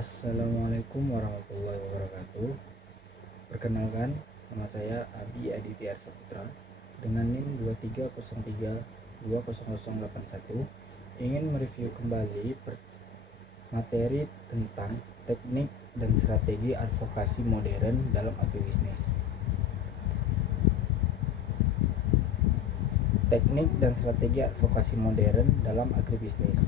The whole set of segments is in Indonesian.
Assalamualaikum warahmatullahi wabarakatuh. Perkenalkan, nama saya Abi Aditya Saputra dengan NIM 2303200081 ingin mereview kembali materi tentang teknik dan strategi advokasi modern dalam agribisnis. Teknik dan strategi advokasi modern dalam agribisnis.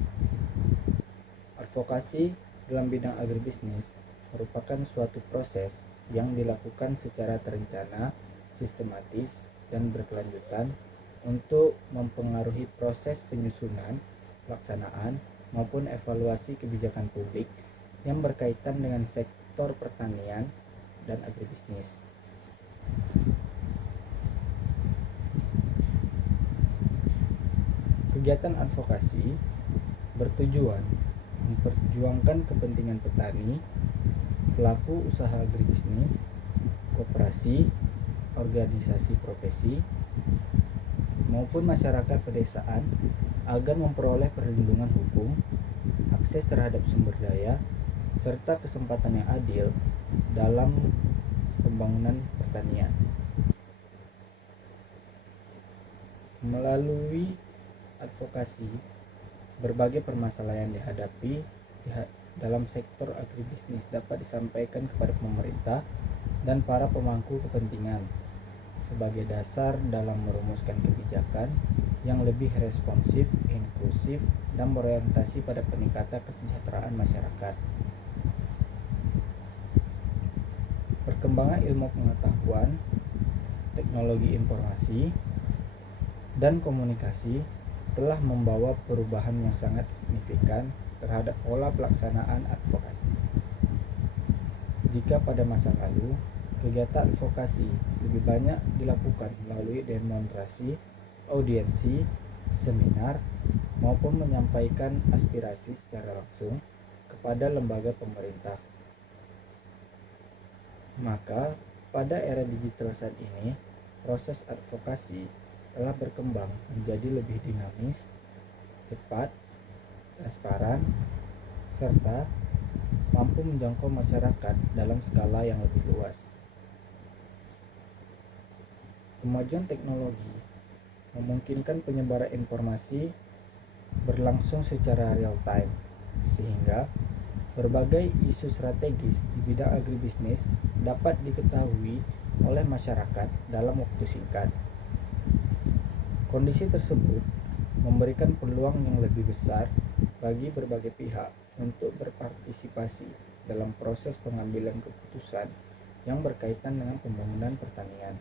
Advokasi dalam bidang agribisnis merupakan suatu proses yang dilakukan secara terencana, sistematis, dan berkelanjutan untuk mempengaruhi proses penyusunan, pelaksanaan, maupun evaluasi kebijakan publik yang berkaitan dengan sektor pertanian dan agribisnis. Kegiatan advokasi bertujuan memperjuangkan kepentingan petani, pelaku usaha agribisnis, koperasi, organisasi profesi, maupun masyarakat pedesaan agar memperoleh perlindungan hukum, akses terhadap sumber daya, serta kesempatan yang adil dalam pembangunan pertanian. Melalui advokasi, berbagai permasalahan dihadapi dalam sektor agribisnis dapat disampaikan kepada pemerintah dan para pemangku kepentingan sebagai dasar dalam merumuskan kebijakan yang lebih responsif, inklusif, dan berorientasi pada peningkatan kesejahteraan masyarakat. Perkembangan ilmu pengetahuan, teknologi informasi, dan komunikasi telah membawa perubahan yang sangat signifikan terhadap pola pelaksanaan advokasi. Jika pada masa lalu, kegiatan advokasi lebih banyak dilakukan melalui demonstrasi, audiensi, seminar, maupun menyampaikan aspirasi secara langsung kepada lembaga pemerintah. Maka, pada era digital saat ini, proses advokasi telah berkembang menjadi lebih dinamis, cepat, transparan, serta mampu menjangkau masyarakat dalam skala yang lebih luas. Kemajuan teknologi memungkinkan penyebaran informasi berlangsung secara real time, sehingga berbagai isu strategis di bidang agribisnis dapat diketahui oleh masyarakat dalam waktu singkat. Kondisi tersebut memberikan peluang yang lebih besar bagi berbagai pihak untuk berpartisipasi dalam proses pengambilan keputusan yang berkaitan dengan pembangunan pertanian.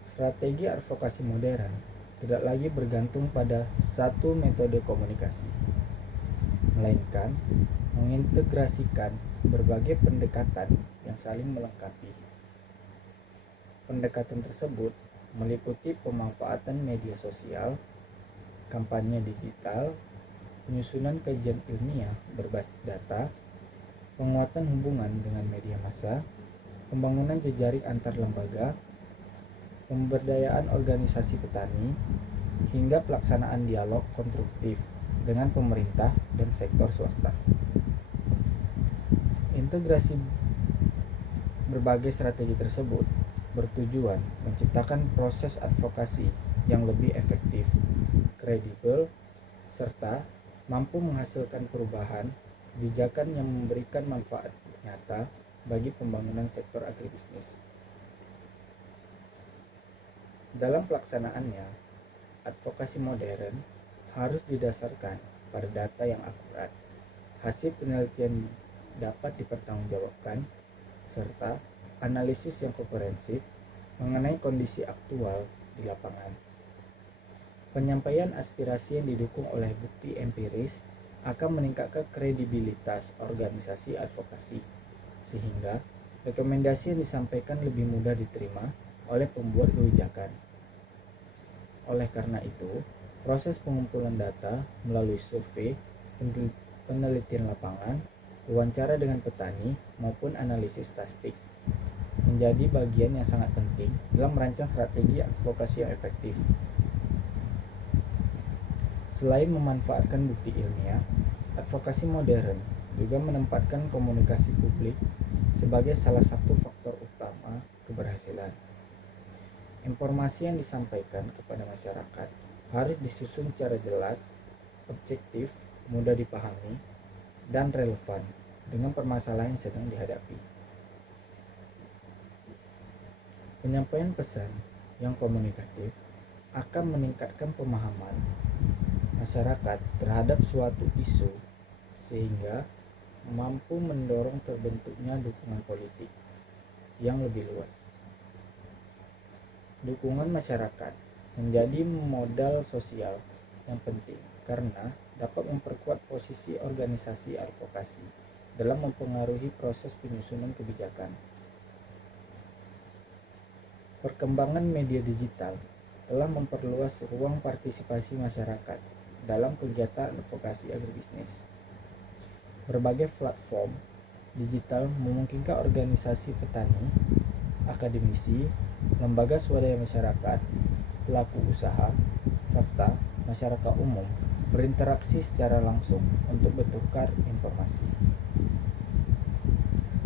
Strategi advokasi modern tidak lagi bergantung pada satu metode komunikasi, melainkan mengintegrasikan berbagai pendekatan yang saling melengkapi. Pendekatan tersebut meliputi pemanfaatan media sosial, kampanye digital, penyusunan kajian ilmiah berbasis data, penguatan hubungan dengan media massa, pembangunan jejaring antar lembaga, pemberdayaan organisasi petani, hingga pelaksanaan dialog konstruktif dengan pemerintah dan sektor swasta. Integrasi berbagai strategi tersebut bertujuan menciptakan proses advokasi yang lebih efektif, kredibel, serta mampu menghasilkan perubahan kebijakan yang memberikan manfaat nyata bagi pembangunan sektor agribisnis. Dalam pelaksanaannya, advokasi modern harus didasarkan pada data yang akurat, hasil penelitian dapat dipertanggungjawabkan, serta analisis yang komprehensif mengenai kondisi aktual di lapangan. Penyampaian aspirasi yang didukung oleh bukti empiris akan meningkatkan kredibilitas organisasi advokasi, sehingga rekomendasi yang disampaikan lebih mudah diterima oleh pembuat kebijakan. Oleh karena itu, proses pengumpulan data melalui survei, penelitian lapangan, wawancara dengan petani, maupun analisis statistik menjadi bagian yang sangat penting dalam merancang strategi advokasi yang efektif. Selain memanfaatkan bukti ilmiah, advokasi modern juga menempatkan komunikasi publik sebagai salah satu faktor utama keberhasilan. Informasi yang disampaikan kepada masyarakat harus disusun secara jelas, objektif, mudah dipahami, dan relevan dengan permasalahan yang sedang dihadapi. Penyampaian pesan yang komunikatif akan meningkatkan pemahaman masyarakat terhadap suatu isu sehingga mampu mendorong terbentuknya dukungan politik yang lebih luas. Dukungan masyarakat menjadi modal sosial yang penting karena dapat memperkuat posisi organisasi advokasi dalam mempengaruhi proses penyusunan kebijakan. Perkembangan media digital telah memperluas ruang partisipasi masyarakat dalam kegiatan advokasi agribisnis. Berbagai platform digital memungkinkan organisasi petani, akademisi, lembaga swadaya masyarakat, pelaku usaha, serta masyarakat umum berinteraksi secara langsung untuk bertukar informasi,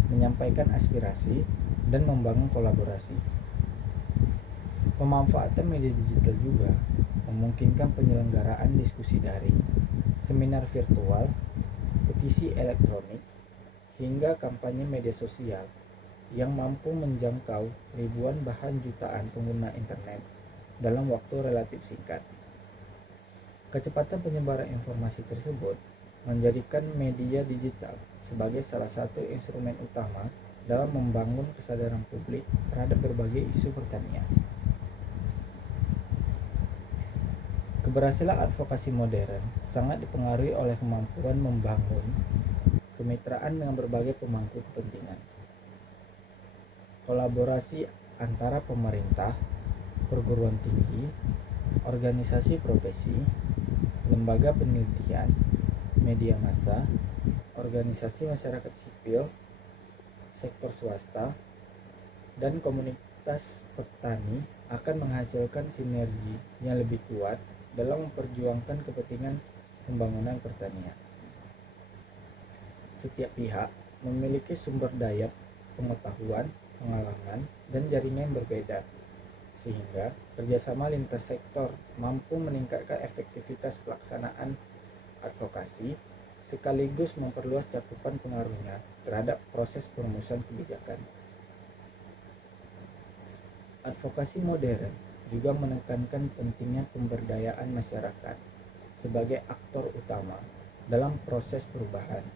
menyampaikan aspirasi, dan membangun kolaborasi. Pemanfaatan media digital juga memungkinkan penyelenggaraan diskusi daring, seminar virtual, petisi elektronik, hingga kampanye media sosial yang mampu menjangkau ribuan bahkan jutaan pengguna internet dalam waktu relatif singkat. Kecepatan penyebaran informasi tersebut menjadikan media digital sebagai salah satu instrumen utama dalam membangun kesadaran publik terhadap berbagai isu pertanian. Keberhasilan advokasi modern sangat dipengaruhi oleh kemampuan membangun kemitraan dengan berbagai pemangku kepentingan. Kolaborasi antara pemerintah, perguruan tinggi, organisasi profesi, lembaga penelitian, media massa, organisasi masyarakat sipil, sektor swasta, dan komunitas petani akan menghasilkan sinergi yang lebih kuat dalam memperjuangkan kepentingan pembangunan pertanian. Setiap pihak memiliki sumber daya pengetahuan, pengalaman, dan jaringan yang berbeda, sehingga kerjasama lintas sektor mampu meningkatkan efektivitas pelaksanaan advokasi sekaligus memperluas cakupan pengaruhnya terhadap proses perumusan kebijakan. Advokasi modern juga menekankan pentingnya pemberdayaan masyarakat sebagai aktor utama dalam proses perubahan.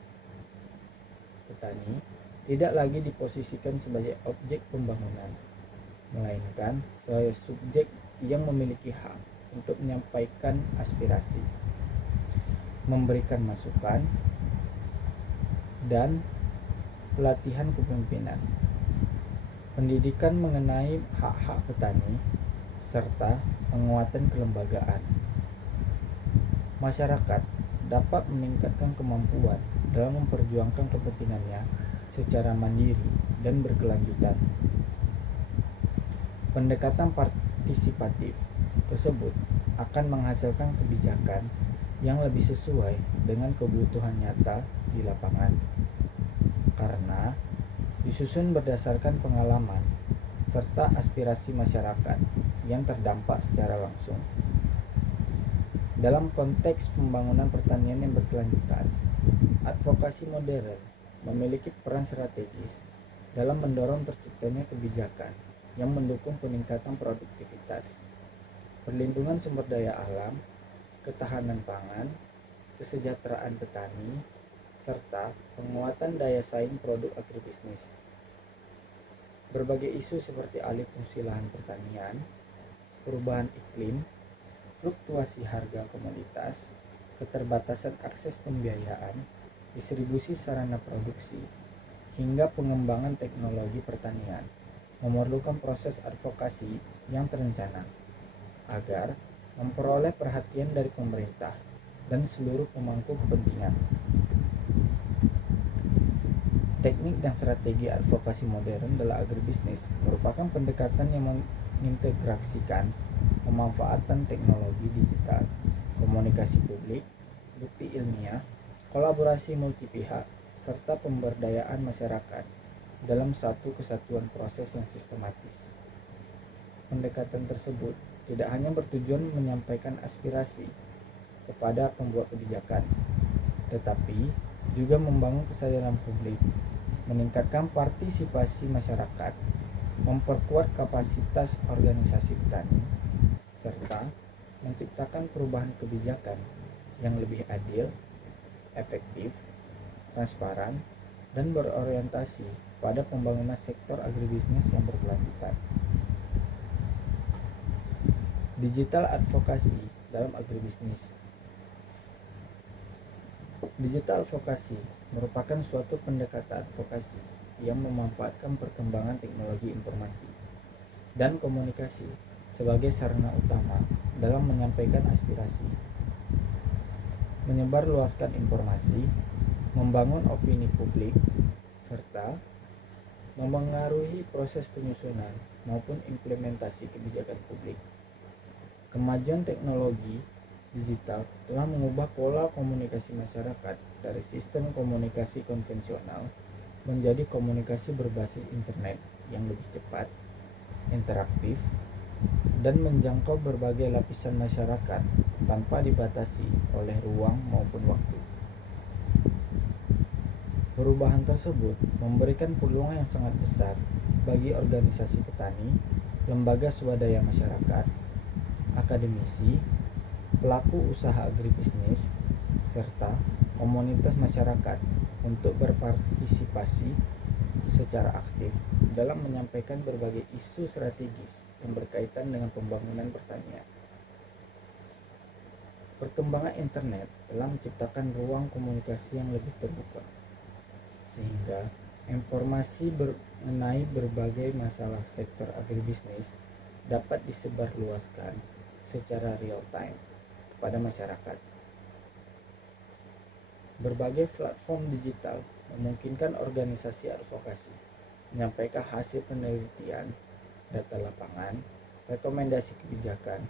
Petani tidak lagi diposisikan sebagai objek pembangunan, melainkan sebagai subjek yang memiliki hak untuk menyampaikan aspirasi, memberikan masukan, dan pelatihan kepemimpinan, pendidikan mengenai hak-hak petani, serta penguatan kelembagaan. Masyarakat dapat meningkatkan kemampuan dalam memperjuangkan kepentingannya secara mandiri dan berkelanjutan. Pendekatan partisipatif tersebut akan menghasilkan kebijakan yang lebih sesuai dengan kebutuhan nyata di lapangan, karena disusun berdasarkan pengalaman serta aspirasi masyarakat yang terdampak secara langsung. Dalam konteks pembangunan pertanian yang berkelanjutan, advokasi modern memiliki peran strategis dalam mendorong terciptanya kebijakan yang mendukung peningkatan produktivitas, perlindungan sumber daya alam, ketahanan pangan, kesejahteraan petani, serta penguatan daya saing produk agribisnis. Berbagai isu seperti alih fungsi lahan pertanian, perubahan iklim, fluktuasi harga komoditas, keterbatasan akses pembiayaan, distribusi sarana produksi, hingga pengembangan teknologi pertanian memerlukan proses advokasi yang terencana agar memperoleh perhatian dari pemerintah dan seluruh pemangku kepentingan. Teknik dan strategi advokasi modern dalam agribisnis merupakan pendekatan yang mengintegrasikan pemanfaatan teknologi digital, komunikasi publik, bukti ilmiah, kolaborasi multi pihak, serta pemberdayaan masyarakat dalam satu kesatuan proses yang sistematis. Pendekatan tersebut tidak hanya bertujuan menyampaikan aspirasi kepada pembuat kebijakan, tetapi juga membangun kesadaran publik, meningkatkan partisipasi masyarakat, memperkuat kapasitas organisasi petani, serta menciptakan perubahan kebijakan yang lebih adil, efektif, transparan, dan berorientasi pada pembangunan sektor agribisnis yang berkelanjutan. Digital advokasi dalam agribisnis. Digital advokasi merupakan suatu pendekatan advokasi yang memanfaatkan perkembangan teknologi informasi dan komunikasi sebagai sarana utama dalam menyampaikan aspirasi, menyebarluaskan informasi, membangun opini publik, serta memengaruhi proses penyusunan maupun implementasi kebijakan publik. Kemajuan teknologi digital telah mengubah pola komunikasi masyarakat dari sistem komunikasi konvensional menjadi komunikasi berbasis internet yang lebih cepat, interaktif, dan menjangkau berbagai lapisan masyarakat tanpa dibatasi oleh ruang maupun waktu. Perubahan tersebut memberikan peluang yang sangat besar bagi organisasi petani, lembaga swadaya masyarakat, akademisi, pelaku usaha agribisnis, serta komunitas masyarakat untuk berpartisipasi secara aktif dalam menyampaikan berbagai isu strategis yang berkaitan dengan pembangunan pertanian. Perkembangan internet telah menciptakan ruang komunikasi yang lebih terbuka, sehingga informasi mengenai berbagai masalah sektor agribisnis dapat disebarluaskan secara real time kepada masyarakat. Berbagai platform digital memungkinkan organisasi advokasi menyampaikan hasil penelitian, data lapangan, rekomendasi kebijakan,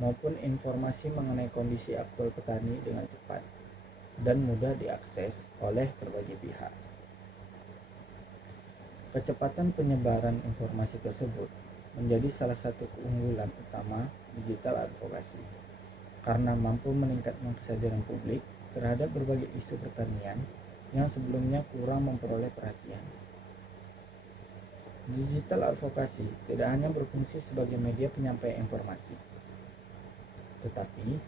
maupun informasi mengenai kondisi aktual petani dengan cepat dan mudah diakses oleh berbagai pihak. Kecepatan penyebaran informasi tersebut menjadi salah satu keunggulan utama digital advokasi, karena mampu meningkatkan kesadaran publik terhadap berbagai isu pertanian yang sebelumnya kurang memperoleh perhatian. Digital advokasi tidak hanya berfungsi sebagai media penyampaian informasi, tetapi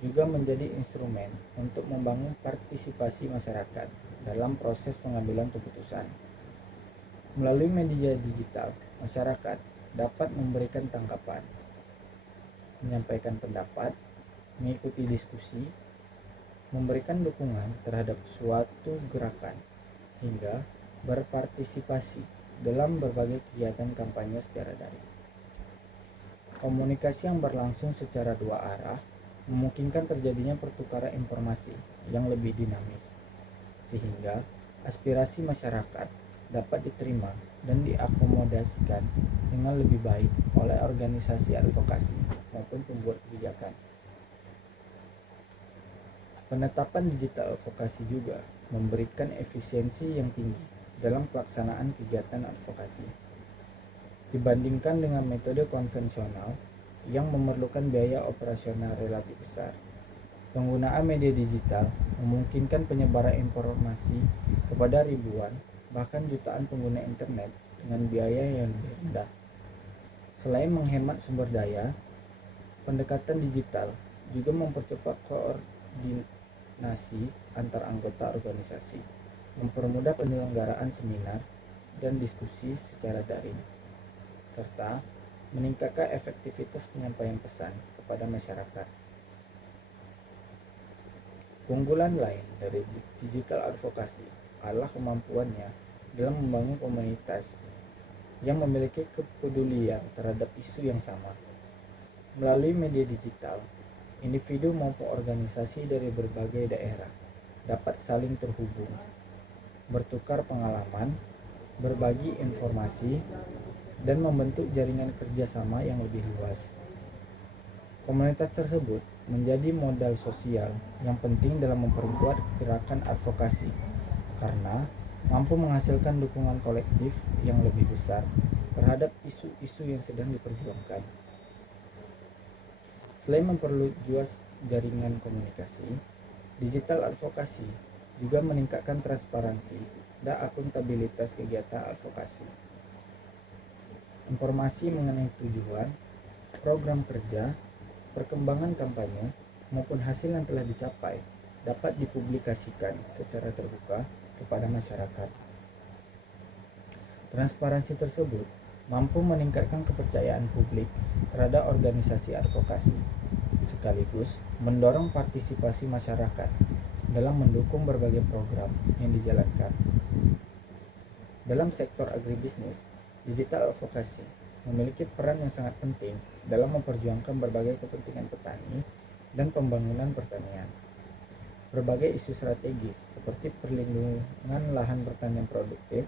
juga menjadi instrumen untuk membangun partisipasi masyarakat dalam proses pengambilan keputusan. Melalui media digital, masyarakat dapat memberikan tanggapan, menyampaikan pendapat, mengikuti diskusi, memberikan dukungan terhadap suatu gerakan, hingga berpartisipasi dalam berbagai kegiatan kampanye secara daring. Komunikasi yang berlangsung secara dua arah memungkinkan terjadinya pertukaran informasi yang lebih dinamis, sehingga aspirasi masyarakat dapat diterima dan diakomodasikan dengan lebih baik oleh organisasi advokasi maupun pembuat kebijakan. Penetapan digital advokasi juga memberikan efisiensi yang tinggi dalam pelaksanaan kegiatan advokasi dibandingkan dengan metode konvensional yang memerlukan biaya operasional relatif besar. Penggunaan media digital memungkinkan penyebaran informasi kepada ribuan bahkan jutaan pengguna internet dengan biaya yang lebih rendah. Selain menghemat sumber daya, pendekatan digital juga mempercepat koordinasi antar anggota organisasi, mempermudah penyelenggaraan seminar dan diskusi secara daring, serta meningkatkan efektivitas penyampaian pesan kepada masyarakat. Keunggulan lain dari digital advokasi adalah kemampuannya dalam membangun komunitas yang memiliki kepedulian terhadap isu yang sama. Melalui media digital, individu maupun organisasi dari berbagai daerah dapat saling terhubung, bertukar pengalaman, berbagi informasi, dan membentuk jaringan kerjasama yang lebih luas. Komunitas tersebut menjadi modal sosial yang penting dalam memperkuat gerakan advokasi karena mampu menghasilkan dukungan kolektif yang lebih besar terhadap isu-isu yang sedang diperjuangkan. Selain memperluas jaringan komunikasi, digital advokasi juga meningkatkan transparansi dan akuntabilitas kegiatan advokasi. Informasi mengenai tujuan, program kerja, perkembangan kampanye, maupun hasil yang telah dicapai dapat dipublikasikan secara terbuka kepada masyarakat. Transparansi tersebut mampu meningkatkan kepercayaan publik terhadap organisasi advokasi, sekaligus mendorong partisipasi masyarakat dalam mendukung berbagai program yang dijalankan. Dalam sektor agribisnis, digital advokasi memiliki peran yang sangat penting dalam memperjuangkan berbagai kepentingan petani dan pembangunan pertanian. Berbagai isu strategis seperti perlindungan lahan pertanian produktif,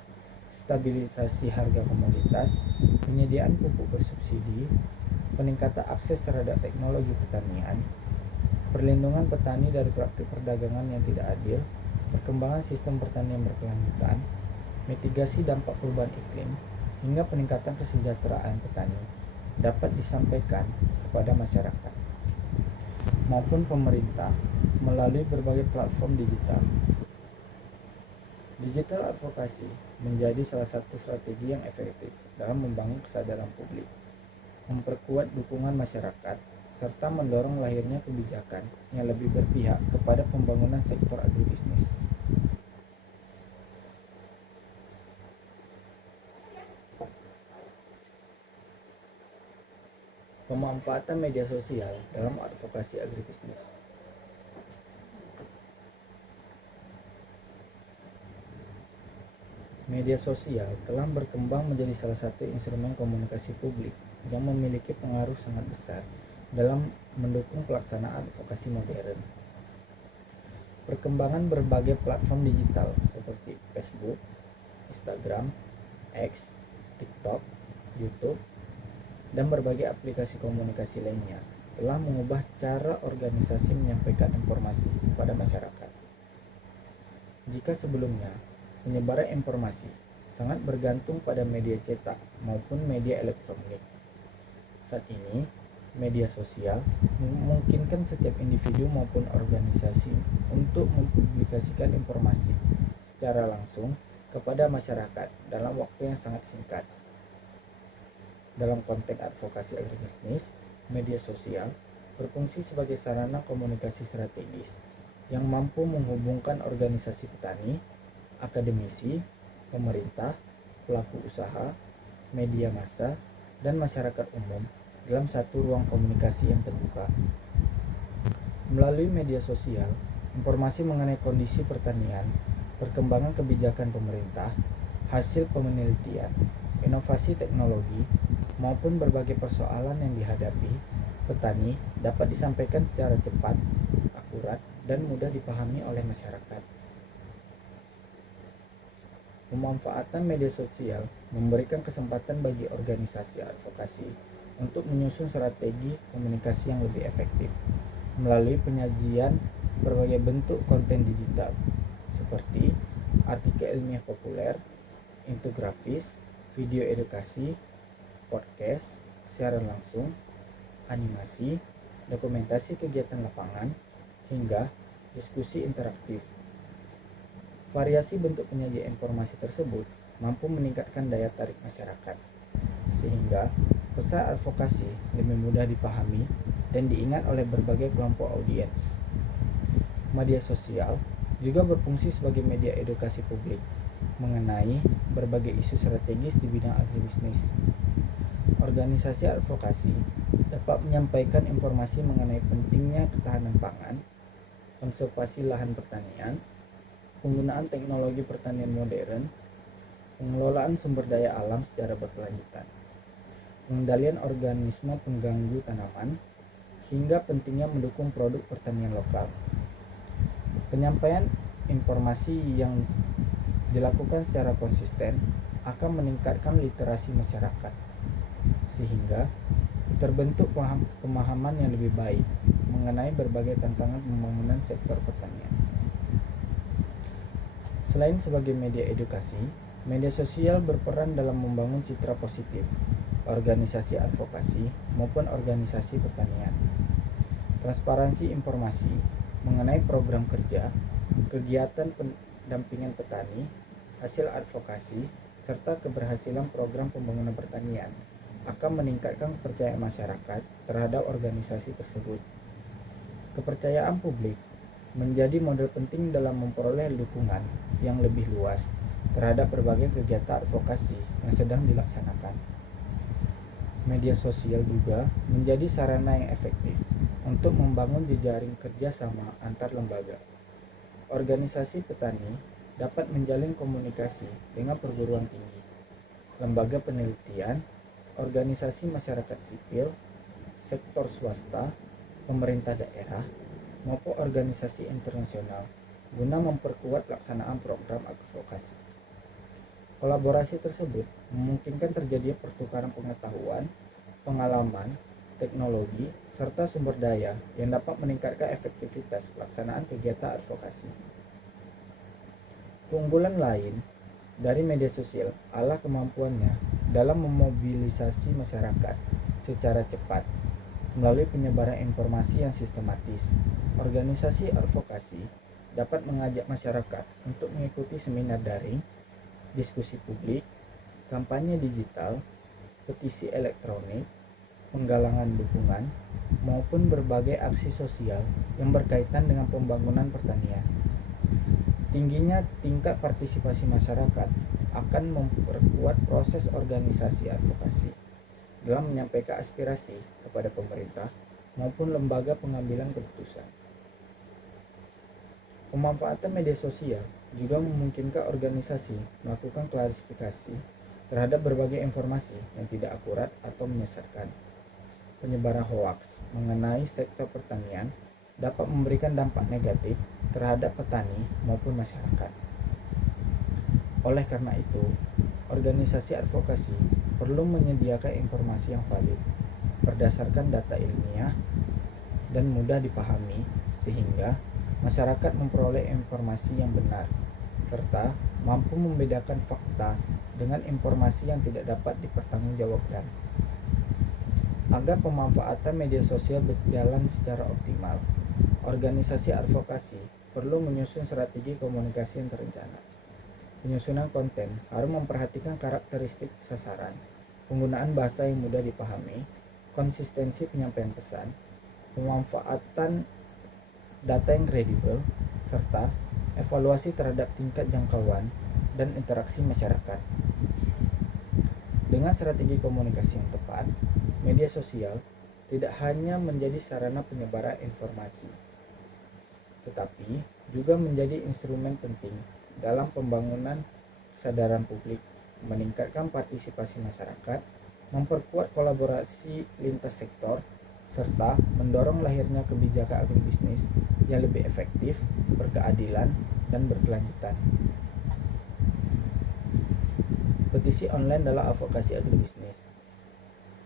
stabilisasi harga komoditas, penyediaan pupuk bersubsidi, peningkatan akses terhadap teknologi pertanian, perlindungan petani dari praktik perdagangan yang tidak adil, perkembangan sistem pertanian berkelanjutan, mitigasi dampak perubahan iklim, hingga peningkatan kesejahteraan petani dapat disampaikan kepada masyarakat maupun pemerintah melalui berbagai platform digital. Digital advokasi menjadi salah satu strategi yang efektif dalam membangun kesadaran publik, memperkuat dukungan masyarakat, serta mendorong lahirnya kebijakan yang lebih berpihak kepada pembangunan sektor agribisnis. Pemanfaatan media sosial dalam advokasi agribisnis. Media sosial telah berkembang menjadi salah satu instrumen komunikasi publik yang memiliki pengaruh sangat besar dalam mendukung pelaksanaan advokasi modern. Perkembangan berbagai platform digital seperti Facebook, Instagram, X, TikTok, YouTube, dan berbagai aplikasi komunikasi lainnya telah mengubah cara organisasi menyampaikan informasi kepada masyarakat. Jika sebelumnya penyebaran informasi sangat bergantung pada media cetak maupun media elektronik, saat ini media sosial memungkinkan setiap individu maupun organisasi untuk mempublikasikan informasi secara langsung kepada masyarakat dalam waktu yang sangat singkat. Dalam konteks advokasi agribisnis, media sosial berfungsi sebagai sarana komunikasi strategis yang mampu menghubungkan organisasi petani, akademisi, pemerintah, pelaku usaha, media massa, dan masyarakat umum dalam satu ruang komunikasi yang terbuka. Melalui media sosial, informasi mengenai kondisi pertanian, perkembangan kebijakan pemerintah, hasil penelitian, inovasi teknologi, maupun berbagai persoalan yang dihadapi petani dapat disampaikan secara cepat, akurat, dan mudah dipahami oleh masyarakat. Pemanfaatan media sosial memberikan kesempatan bagi organisasi advokasi untuk menyusun strategi komunikasi yang lebih efektif melalui penyajian berbagai bentuk konten digital seperti artikel ilmiah populer, infografis, video edukasi, podcast, siaran langsung, animasi, dokumentasi kegiatan lapangan, hingga diskusi interaktif. Variasi bentuk penyajian informasi tersebut mampu meningkatkan daya tarik masyarakat, sehingga pesan advokasi lebih mudah dipahami dan diingat oleh berbagai kelompok audiens. Media sosial juga berfungsi sebagai media edukasi publik mengenai berbagai isu strategis di bidang agribisnis. Organisasi advokasi dapat menyampaikan informasi mengenai pentingnya ketahanan pangan, konservasi lahan pertanian, penggunaan teknologi pertanian modern, pengelolaan sumber daya alam secara berkelanjutan, pengendalian organisme pengganggu tanaman, hingga pentingnya mendukung produk pertanian lokal. Penyampaian informasi yang dilakukan secara konsisten akan meningkatkan literasi masyarakat, sehingga terbentuk pemahaman yang lebih baik mengenai berbagai tantangan pembangunan sektor pertanian. Selain sebagai media edukasi, media sosial berperan dalam membangun citra positif organisasi advokasi maupun organisasi pertanian. Transparansi informasi mengenai program kerja, kegiatan pendampingan petani, hasil advokasi, serta keberhasilan program pembangunan pertanian akan meningkatkan kepercayaan masyarakat terhadap organisasi tersebut. Kepercayaan publik menjadi modal penting dalam memperoleh dukungan yang lebih luas terhadap berbagai kegiatan advokasi yang sedang dilaksanakan. Media sosial juga menjadi sarana yang efektif untuk membangun jejaring kerjasama antar lembaga. Organisasi petani dapat menjalin komunikasi dengan perguruan tinggi, lembaga penelitian, organisasi masyarakat sipil, sektor swasta, pemerintah daerah, maupun organisasi internasional guna memperkuat pelaksanaan program advokasi. Kolaborasi tersebut memungkinkan terjadinya pertukaran pengetahuan, pengalaman, teknologi, serta sumber daya yang dapat meningkatkan efektivitas pelaksanaan kegiatan advokasi. Keunggulan lain dari media sosial adalah kemampuannya dalam memobilisasi masyarakat secara cepat melalui penyebaran informasi yang sistematis. Organisasi advokasi dapat mengajak masyarakat untuk mengikuti seminar daring, diskusi publik, kampanye digital, petisi elektronik, penggalangan dukungan, maupun berbagai aksi sosial yang berkaitan dengan pembangunan pertanian. Tingginya tingkat partisipasi masyarakat akan memperkuat proses organisasi advokasi dalam menyampaikan aspirasi kepada pemerintah maupun lembaga pengambilan keputusan. Pemanfaatan media sosial juga memungkinkan organisasi melakukan klarifikasi terhadap berbagai informasi yang tidak akurat atau menyesatkan. Penyebaran hoaks mengenai sektor pertanian dapat memberikan dampak negatif terhadap petani maupun masyarakat. Oleh karena itu, organisasi advokasi perlu menyediakan informasi yang valid, berdasarkan data ilmiah, dan mudah dipahami sehingga masyarakat memperoleh informasi yang benar, serta mampu membedakan fakta dengan informasi yang tidak dapat dipertanggungjawabkan. Agar pemanfaatan media sosial berjalan secara optimal, organisasi advokasi perlu menyusun strategi komunikasi yang terencana. Penyusunan konten harus memperhatikan karakteristik sasaran, penggunaan bahasa yang mudah dipahami, konsistensi penyampaian pesan, pemanfaatan data yang kredibel, serta evaluasi terhadap tingkat jangkauan dan interaksi masyarakat. Dengan strategi komunikasi yang tepat, media sosial tidak hanya menjadi sarana penyebaran informasi, tetapi juga menjadi instrumen penting dalam pembangunan kesadaran publik, meningkatkan partisipasi masyarakat, memperkuat kolaborasi lintas sektor, serta mendorong lahirnya kebijakan agribisnis yang lebih efektif, berkeadilan, dan berkelanjutan. Petisi online dalam advokasi agribisnis.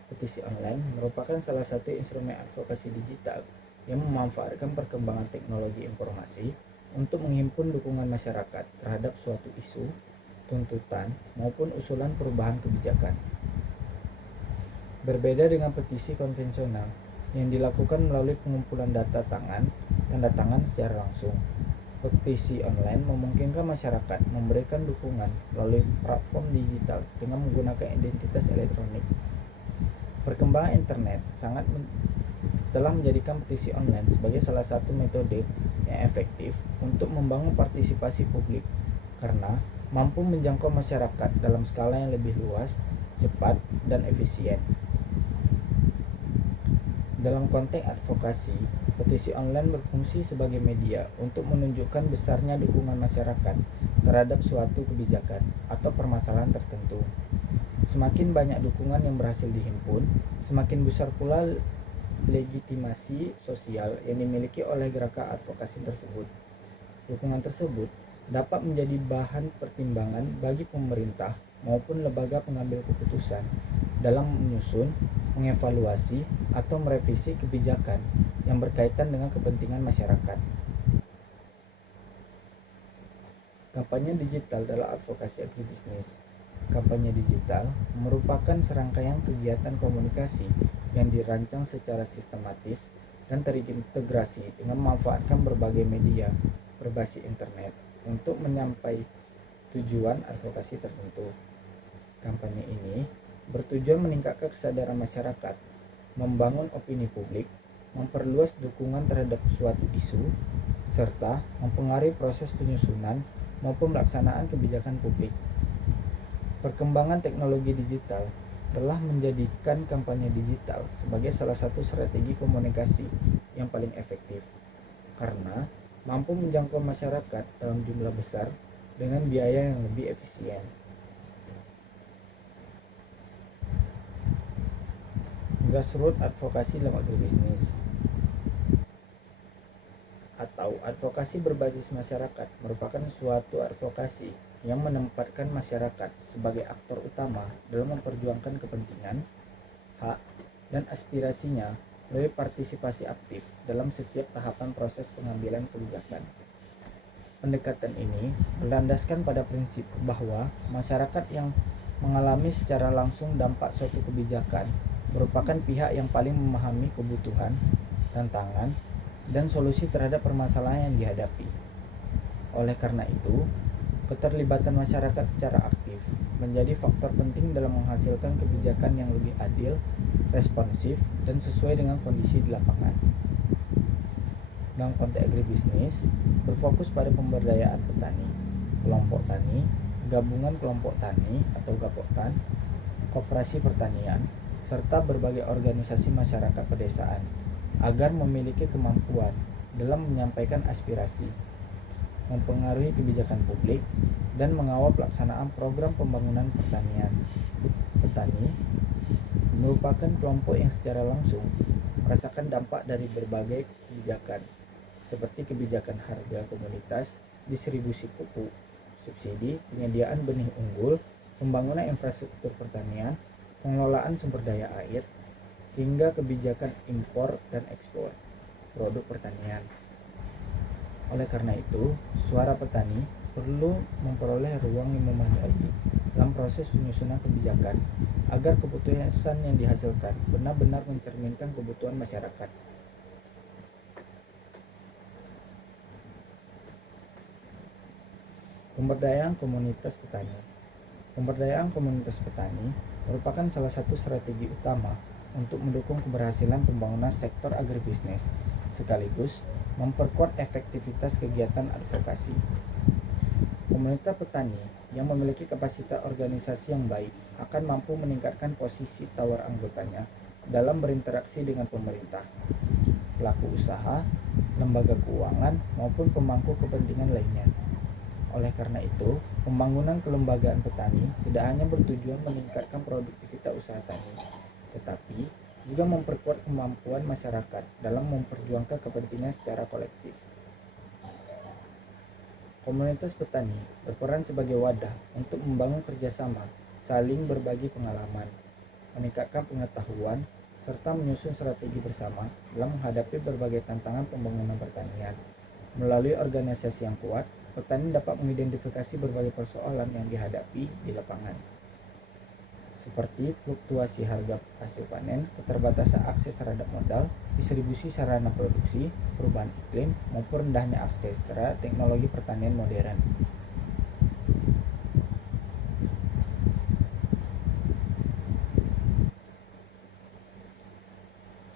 Petisi online merupakan salah satu instrumen advokasi digital yang memanfaatkan perkembangan teknologi informasi untuk menghimpun dukungan masyarakat terhadap suatu isu, tuntutan, maupun usulan perubahan kebijakan. Berbeda dengan petisi konvensional yang dilakukan melalui pengumpulan tanda tangan secara langsung, petisi online memungkinkan masyarakat memberikan dukungan melalui platform digital dengan menggunakan identitas elektronik. Perkembangan internet telah menjadikan petisi online sebagai salah satu metode yang efektif untuk membangun partisipasi publik karena mampu menjangkau masyarakat dalam skala yang lebih luas, cepat, dan efisien. Dalam konteks advokasi, petisi online berfungsi sebagai media untuk menunjukkan besarnya dukungan masyarakat terhadap suatu kebijakan atau permasalahan tertentu. Semakin banyak dukungan yang berhasil dihimpun, semakin besar pula legitimasi sosial yang dimiliki oleh gerakan advokasi tersebut. Dukungan tersebut dapat menjadi bahan pertimbangan bagi pemerintah maupun lembaga pengambil keputusan dalam menyusun, mengevaluasi, atau merevisi kebijakan yang berkaitan dengan kepentingan masyarakat. Kampanye digital dalam advokasi agribisnis. Kampanye digital merupakan serangkaian kegiatan komunikasi yang dirancang secara sistematis dan terintegrasi dengan memanfaatkan berbagai media berbasis internet untuk menyampaikan tujuan advokasi tertentu. Kampanye ini bertujuan meningkatkan kesadaran masyarakat, membangun opini publik, memperluas dukungan terhadap suatu isu, serta mempengaruhi proses penyusunan maupun pelaksanaan kebijakan publik. Perkembangan teknologi digital telah menjadikan kampanye digital sebagai salah satu strategi komunikasi yang paling efektif karena mampu menjangkau masyarakat dalam jumlah besar dengan biaya yang lebih efisien. Grassroots advokasi dalam agribisnis atau advokasi berbasis masyarakat merupakan suatu advokasi yang menempatkan masyarakat sebagai aktor utama dalam memperjuangkan kepentingan, hak, dan aspirasinya melalui partisipasi aktif dalam setiap tahapan proses pengambilan kebijakan. Pendekatan ini berlandaskan pada prinsip bahwa masyarakat yang mengalami secara langsung dampak suatu kebijakan merupakan pihak yang paling memahami kebutuhan, tantangan, dan solusi terhadap permasalahan yang dihadapi. Oleh karena itu, keterlibatan masyarakat secara aktif menjadi faktor penting dalam menghasilkan kebijakan yang lebih adil, responsif, dan sesuai dengan kondisi di lapangan. Dalam konteks agribisnis, berfokus pada pemberdayaan petani, kelompok tani, gabungan kelompok tani atau gapoktan, koperasi pertanian, serta berbagai organisasi masyarakat pedesaan agar memiliki kemampuan dalam menyampaikan aspirasi, mempengaruhi kebijakan publik, dan mengawal pelaksanaan program pembangunan pertanian. Petani merupakan kelompok yang secara langsung merasakan dampak dari berbagai kebijakan, seperti kebijakan harga komoditas, distribusi pupuk, subsidi, penyediaan benih unggul, pembangunan infrastruktur pertanian, pengelolaan sumber daya air, hingga kebijakan impor dan ekspor produk pertanian. Oleh karena itu, suara petani perlu memperoleh ruang yang memadai dalam proses penyusunan kebijakan agar keputusan yang dihasilkan benar-benar mencerminkan kebutuhan masyarakat. Pemberdayaan komunitas petani. Pemberdayaan komunitas petani merupakan salah satu strategi utama untuk mendukung keberhasilan pembangunan sektor agribisnis, sekaligus memperkuat efektivitas kegiatan advokasi. Komunitas petani yang memiliki kapasitas organisasi yang baik akan mampu meningkatkan posisi tawar anggotanya dalam berinteraksi dengan pemerintah, pelaku usaha, lembaga keuangan, maupun pemangku kepentingan lainnya. Oleh karena itu, pembangunan kelembagaan petani tidak hanya bertujuan meningkatkan produktivitas usaha tani, tetapi juga memperkuat kemampuan masyarakat dalam memperjuangkan kepentingan secara kolektif. Komunitas petani berperan sebagai wadah untuk membangun kerjasama, saling berbagi pengalaman, meningkatkan pengetahuan, serta menyusun strategi bersama dalam menghadapi berbagai tantangan pembangunan pertanian. Melalui organisasi yang kuat, petani dapat mengidentifikasi berbagai persoalan yang dihadapi di lapangan, seperti fluktuasi harga hasil panen, keterbatasan akses terhadap modal, distribusi sarana produksi, perubahan iklim, maupun rendahnya akses terhadap teknologi pertanian modern.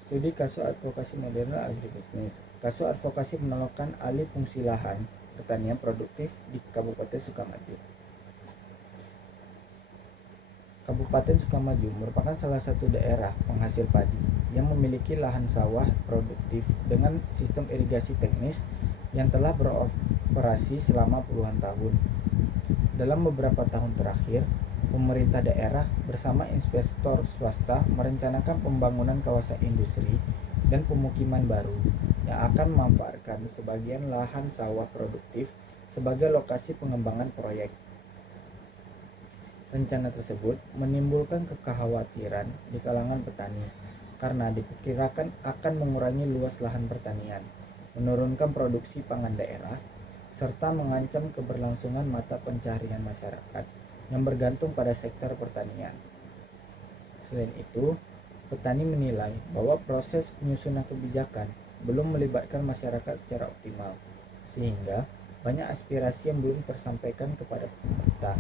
Studi kasus advokasi modern agribisnis. Kasus advokasi menolakkan alih fungsi lahan pertanian produktif di Kabupaten Sukamaju. Kabupaten Sukamaju merupakan salah satu daerah penghasil padi yang memiliki lahan sawah produktif dengan sistem irigasi teknis yang telah beroperasi selama puluhan tahun. Dalam beberapa tahun terakhir, pemerintah daerah bersama investor swasta merencanakan pembangunan kawasan industri dan pemukiman baru yang akan memanfaatkan sebagian lahan sawah produktif sebagai lokasi pengembangan proyek. Rencana tersebut menimbulkan kekhawatiran di kalangan petani karena diperkirakan akan mengurangi luas lahan pertanian, menurunkan produksi pangan daerah, serta mengancam keberlangsungan mata pencaharian masyarakat yang bergantung pada sektor pertanian. Selain itu, petani menilai bahwa proses penyusunan kebijakan belum melibatkan masyarakat secara optimal, sehingga banyak aspirasi yang belum tersampaikan kepada pemerintah.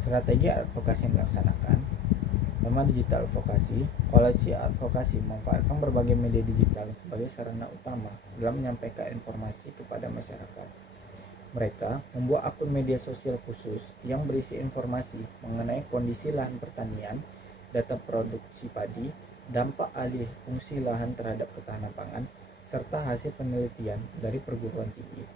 Strategi advokasi yang dilaksanakan. Tema digital advokasi. Koalisi advokasi memanfaatkan berbagai media digital sebagai sarana utama dalam menyampaikan informasi kepada masyarakat. Mereka membuat akun media sosial khusus yang berisi informasi mengenai kondisi lahan pertanian, data produksi padi, dampak alih fungsi lahan terhadap ketahanan pangan, serta hasil penelitian dari perguruan tinggi.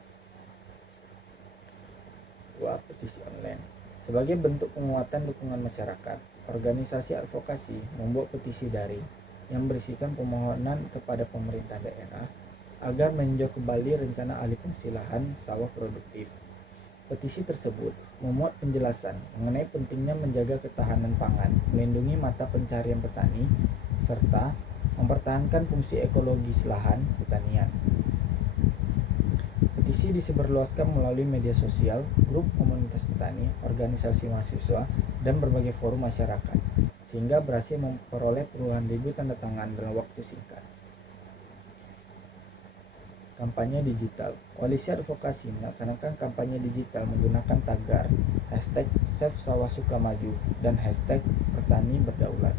Petisi online. Sebagai bentuk penguatan dukungan masyarakat, organisasi advokasi membuat petisi daring yang berisikan permohonan kepada pemerintah daerah agar meninjau kembali rencana alih fungsi lahan sawah produktif. Petisi tersebut memuat penjelasan mengenai pentingnya menjaga ketahanan pangan, melindungi mata pencaharian petani, serta mempertahankan fungsi ekologis lahan pertanian. Petisi disebarluaskan melalui media sosial, grup komunitas petani, organisasi mahasiswa, dan berbagai forum masyarakat, sehingga berhasil memperoleh puluhan ribu tanda tangan dalam waktu singkat. Kampanye digital. Koalisi advokasi melaksanakan kampanye digital menggunakan tagar #SaveSawahSukamaju dan #PertaniBerdaulat.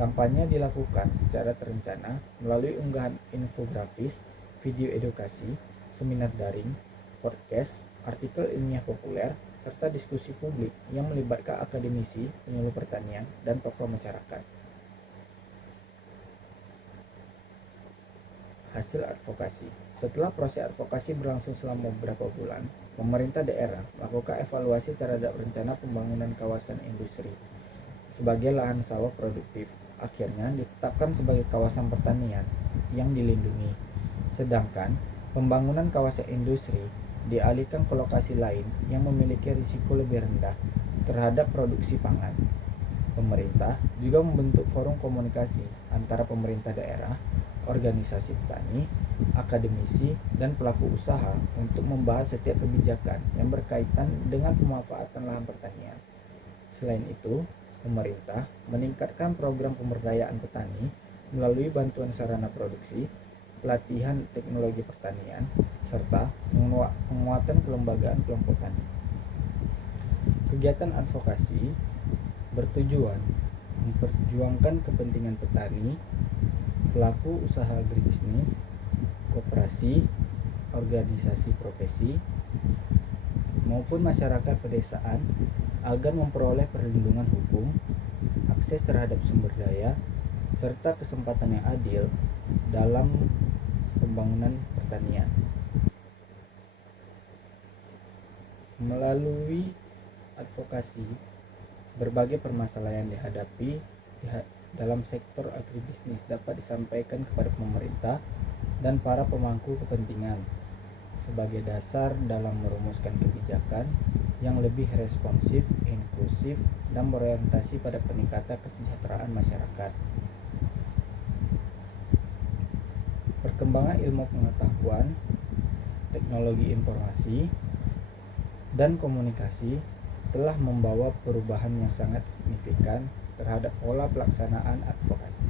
Kampanye dilakukan secara terencana melalui unggahan infografis, video edukasi, seminar daring, podcast, artikel ilmiah populer, serta diskusi publik yang melibatkan akademisi, penyuluh pertanian, dan tokoh masyarakat. Hasil advokasi. Setelah proses advokasi berlangsung selama beberapa bulan, pemerintah daerah melakukan evaluasi terhadap rencana pembangunan kawasan industri sebagai lahan sawah produktif. Akhirnya ditetapkan sebagai kawasan pertanian yang dilindungi. Sedangkan pembangunan kawasan industri dialihkan ke lokasi lain yang memiliki risiko lebih rendah terhadap produksi pangan. Pemerintah juga membentuk forum komunikasi antara pemerintah daerah, organisasi petani, akademisi, dan pelaku usaha untuk membahas setiap kebijakan yang berkaitan dengan pemanfaatan lahan pertanian. Selain itu, pemerintah meningkatkan program pemberdayaan petani melalui bantuan sarana produksi, pelatihan teknologi pertanian, serta penguatan kelembagaan kelompok tani. Kegiatan advokasi bertujuan memperjuangkan kepentingan petani, pelaku usaha agribisnis, koperasi, organisasi profesi, maupun masyarakat pedesaan agar memperoleh perlindungan hukum, akses terhadap sumber daya, serta kesempatan yang adil dalam pembangunan pertanian. Melalui advokasi, berbagai permasalahan dihadapi dalam sektor agribisnis dapat disampaikan kepada pemerintah dan para pemangku kepentingan sebagai dasar dalam merumuskan kebijakan yang lebih responsif, inklusif, dan berorientasi pada peningkatan kesejahteraan masyarakat. Perkembangan ilmu pengetahuan, teknologi informasi, dan komunikasi telah membawa perubahan yang sangat signifikan terhadap pola pelaksanaan advokasi.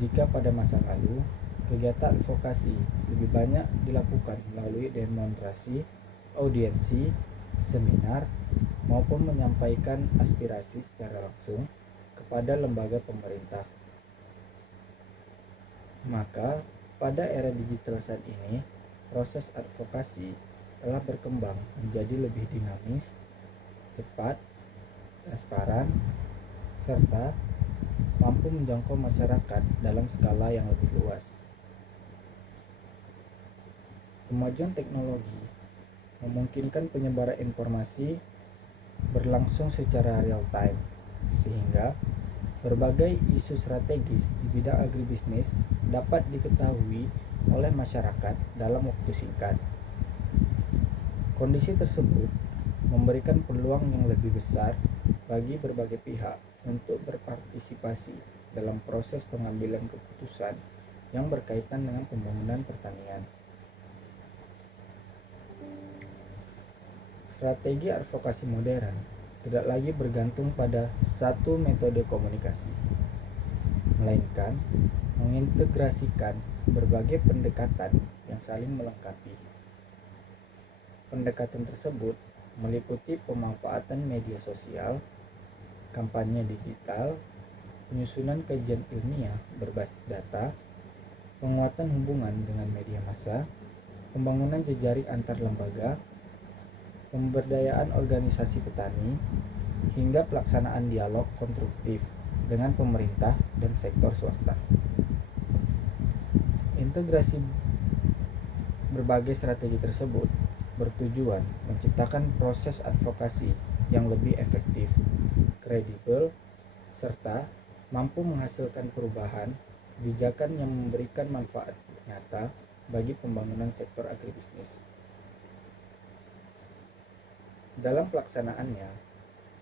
Jika pada masa lalu, kegiatan advokasi lebih banyak dilakukan melalui demonstrasi, audiensi, seminar, maupun menyampaikan aspirasi secara langsung kepada lembaga pemerintah. Maka, pada era digital saat ini, proses advokasi telah berkembang menjadi lebih dinamis, cepat, transparan, serta mampu menjangkau masyarakat dalam skala yang lebih luas. Kemajuan teknologi memungkinkan penyebaran informasi berlangsung secara real time, sehingga berbagai isu strategis di bidang agribisnis dapat diketahui oleh masyarakat dalam waktu singkat. Kondisi tersebut memberikan peluang yang lebih besar bagi berbagai pihak untuk berpartisipasi dalam proses pengambilan keputusan yang berkaitan dengan pembangunan pertanian. Strategi advokasi modern tidak lagi bergantung pada satu metode komunikasi, melainkan mengintegrasikan berbagai pendekatan yang saling melengkapi. Pendekatan tersebut meliputi pemanfaatan media sosial, kampanye digital, penyusunan kajian ilmiah berbasis data, penguatan hubungan dengan media massa, pembangunan jejaring antar lembaga, pemberdayaan organisasi petani, hingga pelaksanaan dialog konstruktif dengan pemerintah dan sektor swasta. Integrasi berbagai strategi tersebut bertujuan menciptakan proses advokasi yang lebih efektif, kredibel, serta mampu menghasilkan perubahan kebijakan yang memberikan manfaat nyata bagi pembangunan sektor agribisnis. Dalam pelaksanaannya,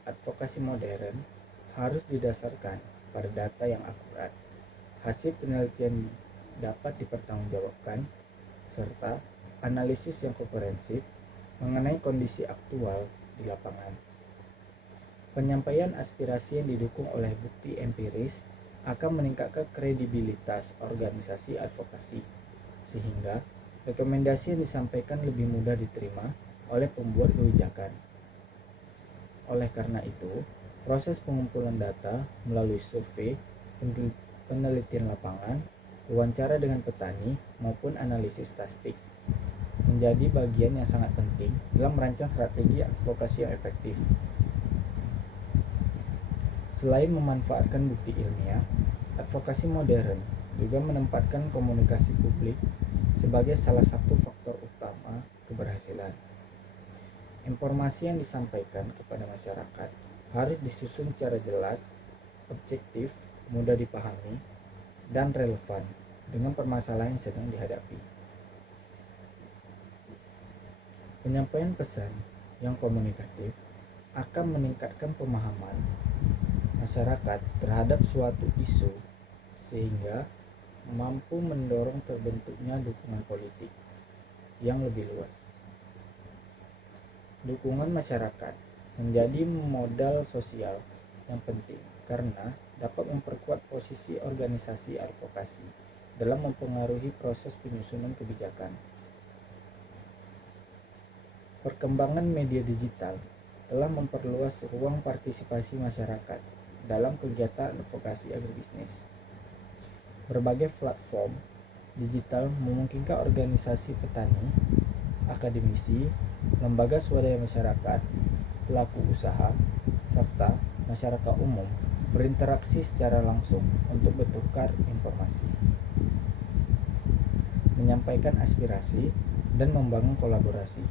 advokasi modern harus didasarkan pada data yang akurat, hasil penelitian dapat dipertanggungjawabkan, serta analisis yang komprehensif mengenai kondisi aktual di lapangan. Penyampaian aspirasi yang didukung oleh bukti empiris akan meningkatkan kredibilitas organisasi advokasi, sehingga rekomendasi yang disampaikan lebih mudah diterima oleh pembuat kebijakan. Oleh karena itu, proses pengumpulan data melalui survei, penelitian lapangan, wawancara dengan petani, maupun analisis statistik menjadi bagian yang sangat penting dalam merancang strategi advokasi yang efektif. Selain memanfaatkan bukti ilmiah, advokasi modern juga menempatkan komunikasi publik sebagai salah satu faktor utama keberhasilan. Informasi yang disampaikan kepada masyarakat harus disusun secara jelas, objektif, mudah dipahami, dan relevan dengan permasalahan yang sedang dihadapi. Penyampaian pesan yang komunikatif akan meningkatkan pemahaman masyarakat terhadap suatu isu sehingga mampu mendorong terbentuknya dukungan politik yang lebih luas. Dukungan masyarakat menjadi modal sosial yang penting karena dapat memperkuat posisi organisasi advokasi dalam mempengaruhi proses penyusunan kebijakan. Perkembangan media digital telah memperluas ruang partisipasi masyarakat dalam kegiatan advokasi agribisnis. Berbagai platform digital memungkinkan organisasi petani, akademisi, lembaga swadaya masyarakat, pelaku usaha, serta masyarakat umum berinteraksi secara langsung untuk bertukar informasi, menyampaikan aspirasi, dan membangun kolaborasi.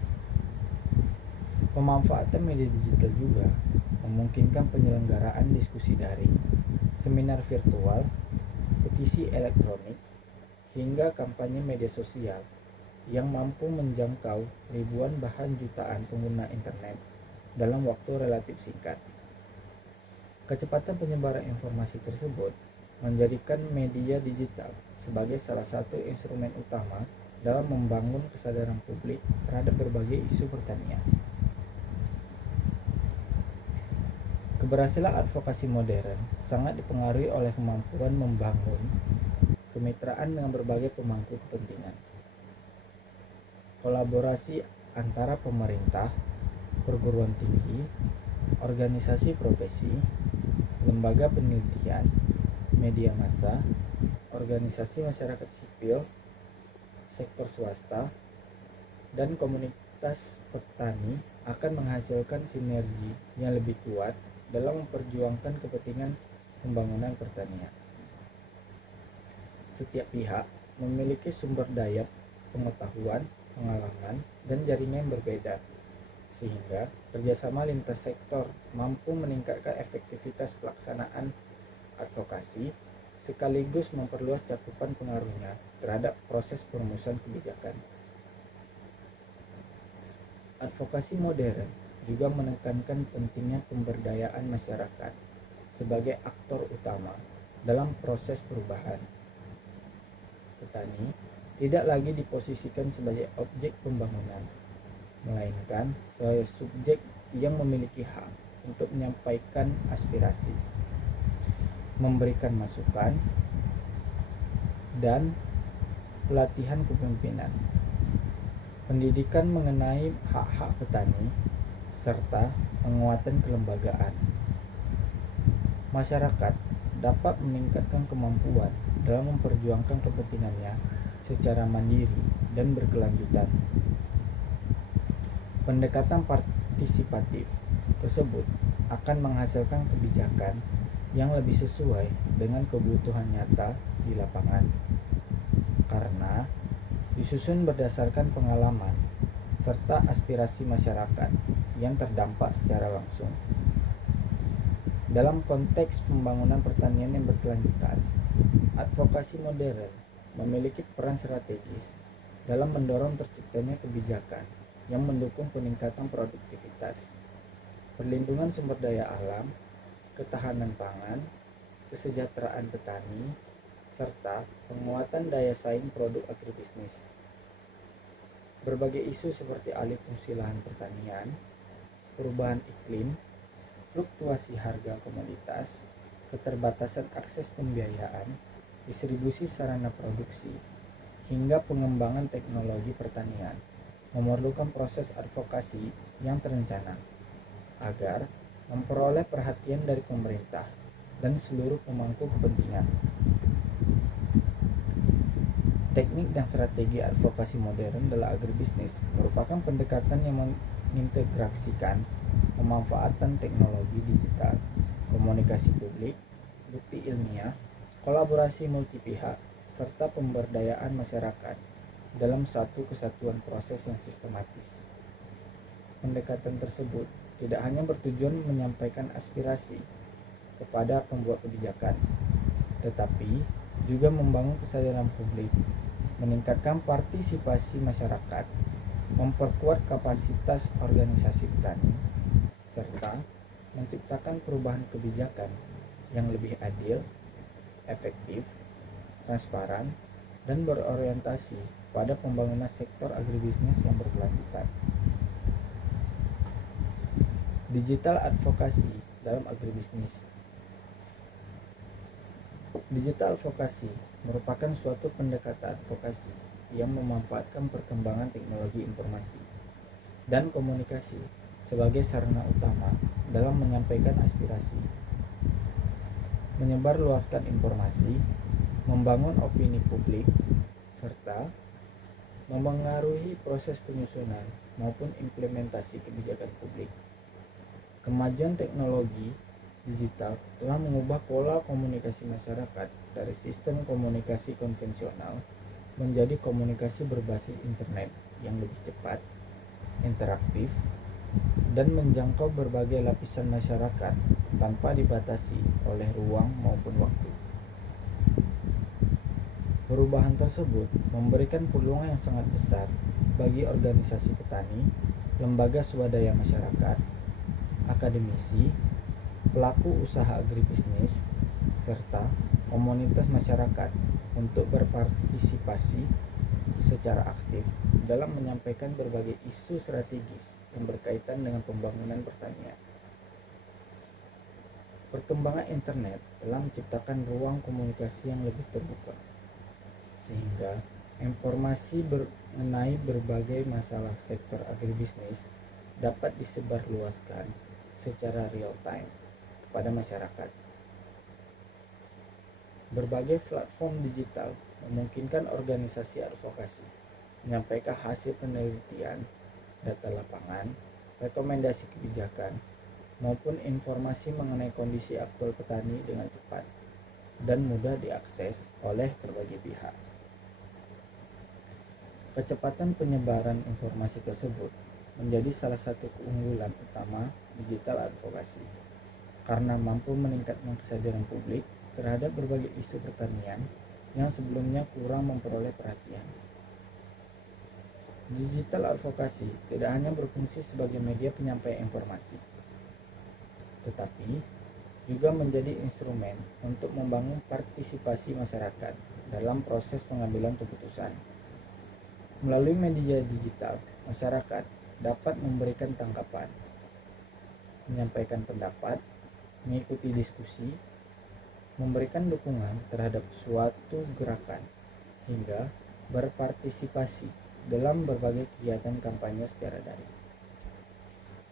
Pemanfaatan media digital juga memungkinkan penyelenggaraan diskusi daring, seminar virtual, petisi elektronik, hingga kampanye media sosial yang mampu menjangkau ribuan bahkan jutaan pengguna internet dalam waktu relatif singkat. Kecepatan penyebaran informasi tersebut menjadikan media digital sebagai salah satu instrumen utama dalam membangun kesadaran publik terhadap berbagai isu pertanian. Keberhasilan advokasi modern sangat dipengaruhi oleh kemampuan membangun kemitraan dengan berbagai pemangku kepentingan. Kolaborasi antara pemerintah, perguruan tinggi, organisasi profesi, lembaga penelitian, media massa, organisasi masyarakat sipil, sektor swasta, dan komunitas petani akan menghasilkan sinergi yang lebih kuat dalam memperjuangkan kepentingan pembangunan pertanian. Setiap pihak memiliki sumber daya pengetahuan, pengalaman, dan jaringan yang berbeda, sehingga kerjasama lintas sektor mampu meningkatkan efektivitas pelaksanaan advokasi sekaligus memperluas cakupan pengaruhnya terhadap proses perumusan kebijakan. Advokasi modern juga menekankan pentingnya pemberdayaan masyarakat sebagai aktor utama dalam proses perubahan. Petani tidak lagi diposisikan sebagai objek pembangunan, melainkan sebagai subjek yang memiliki hak untuk menyampaikan aspirasi, memberikan masukan, dan pelatihan kepemimpinan. Pendidikan mengenai hak-hak petani serta penguatan kelembagaan. Masyarakat dapat meningkatkan kemampuan dalam memperjuangkan kepentingannya secara mandiri dan berkelanjutan. Pendekatan partisipatif tersebut akan menghasilkan kebijakan yang lebih sesuai dengan kebutuhan nyata di lapangan, karena disusun berdasarkan pengalaman serta aspirasi masyarakat yang terdampak secara langsung. Dalam konteks pembangunan pertanian yang berkelanjutan, advokasi modern memiliki peran strategis dalam mendorong terciptanya kebijakan yang mendukung peningkatan produktivitas, perlindungan sumber daya alam, ketahanan pangan, kesejahteraan petani, serta penguatan daya saing produk agribisnis. Berbagai isu seperti alih fungsi lahan pertanian, perubahan iklim, fluktuasi harga komoditas, keterbatasan akses pembiayaan, distribusi sarana produksi, hingga pengembangan teknologi pertanian memerlukan proses advokasi yang terencana agar memperoleh perhatian dari pemerintah dan seluruh pemangku kepentingan. Teknik dan strategi advokasi modern dalam agribisnis merupakan pendekatan yang mengintegrasikan pemanfaatan teknologi digital, komunikasi publik, bukti ilmiah, kolaborasi multi pihak, serta pemberdayaan masyarakat dalam satu kesatuan proses yang sistematis. Pendekatan tersebut tidak hanya bertujuan menyampaikan aspirasi kepada pembuat kebijakan, tetapi juga membangun kesadaran publik, meningkatkan partisipasi masyarakat, memperkuat kapasitas organisasi petani, serta menciptakan perubahan kebijakan yang lebih adil, efektif, transparan, dan berorientasi pada pembangunan sektor agribisnis yang berkelanjutan. Digital advokasi dalam agribisnis. Digital advokasi merupakan suatu pendekatan advokasi yang memanfaatkan perkembangan teknologi informasi dan komunikasi sebagai sarana utama dalam menyampaikan aspirasi, menyebarluaskan informasi, membangun opini publik, serta memengaruhi proses penyusunan maupun implementasi kebijakan publik. Kemajuan teknologi digital telah mengubah pola komunikasi masyarakat dari sistem komunikasi konvensional menjadi komunikasi berbasis internet yang lebih cepat, interaktif, dan menjangkau berbagai lapisan masyarakat tanpa dibatasi oleh ruang maupun waktu. Perubahan tersebut memberikan peluang yang sangat besar bagi organisasi petani, lembaga swadaya masyarakat, akademisi, pelaku usaha agribisnis, serta komunitas masyarakat untuk berpartisipasi secara aktif dalam menyampaikan berbagai isu strategis yang berkaitan dengan pembangunan pertanian. Perkembangan internet telah menciptakan ruang komunikasi yang lebih terbuka, sehingga informasi mengenai berbagai masalah sektor agribisnis dapat disebarluaskan secara real time kepada masyarakat. Berbagai platform digital memungkinkan organisasi advokasi menyampaikan hasil penelitian, data lapangan, rekomendasi kebijakan, maupun informasi mengenai kondisi aktual petani dengan cepat dan mudah diakses oleh berbagai pihak. Kecepatan penyebaran informasi tersebut menjadi salah satu keunggulan utama digital advokasi, karena mampu meningkatkan kesadaran publik terhadap berbagai isu pertanian yang sebelumnya kurang memperoleh perhatian. Digital advokasi tidak hanya berfungsi sebagai media penyampaian informasi, tetapi juga menjadi instrumen untuk membangun partisipasi masyarakat dalam proses pengambilan keputusan. Melalui media digital, masyarakat dapat memberikan tanggapan, menyampaikan pendapat, mengikuti diskusi, memberikan dukungan terhadap suatu gerakan, hingga berpartisipasi dalam berbagai kegiatan kampanye secara daring.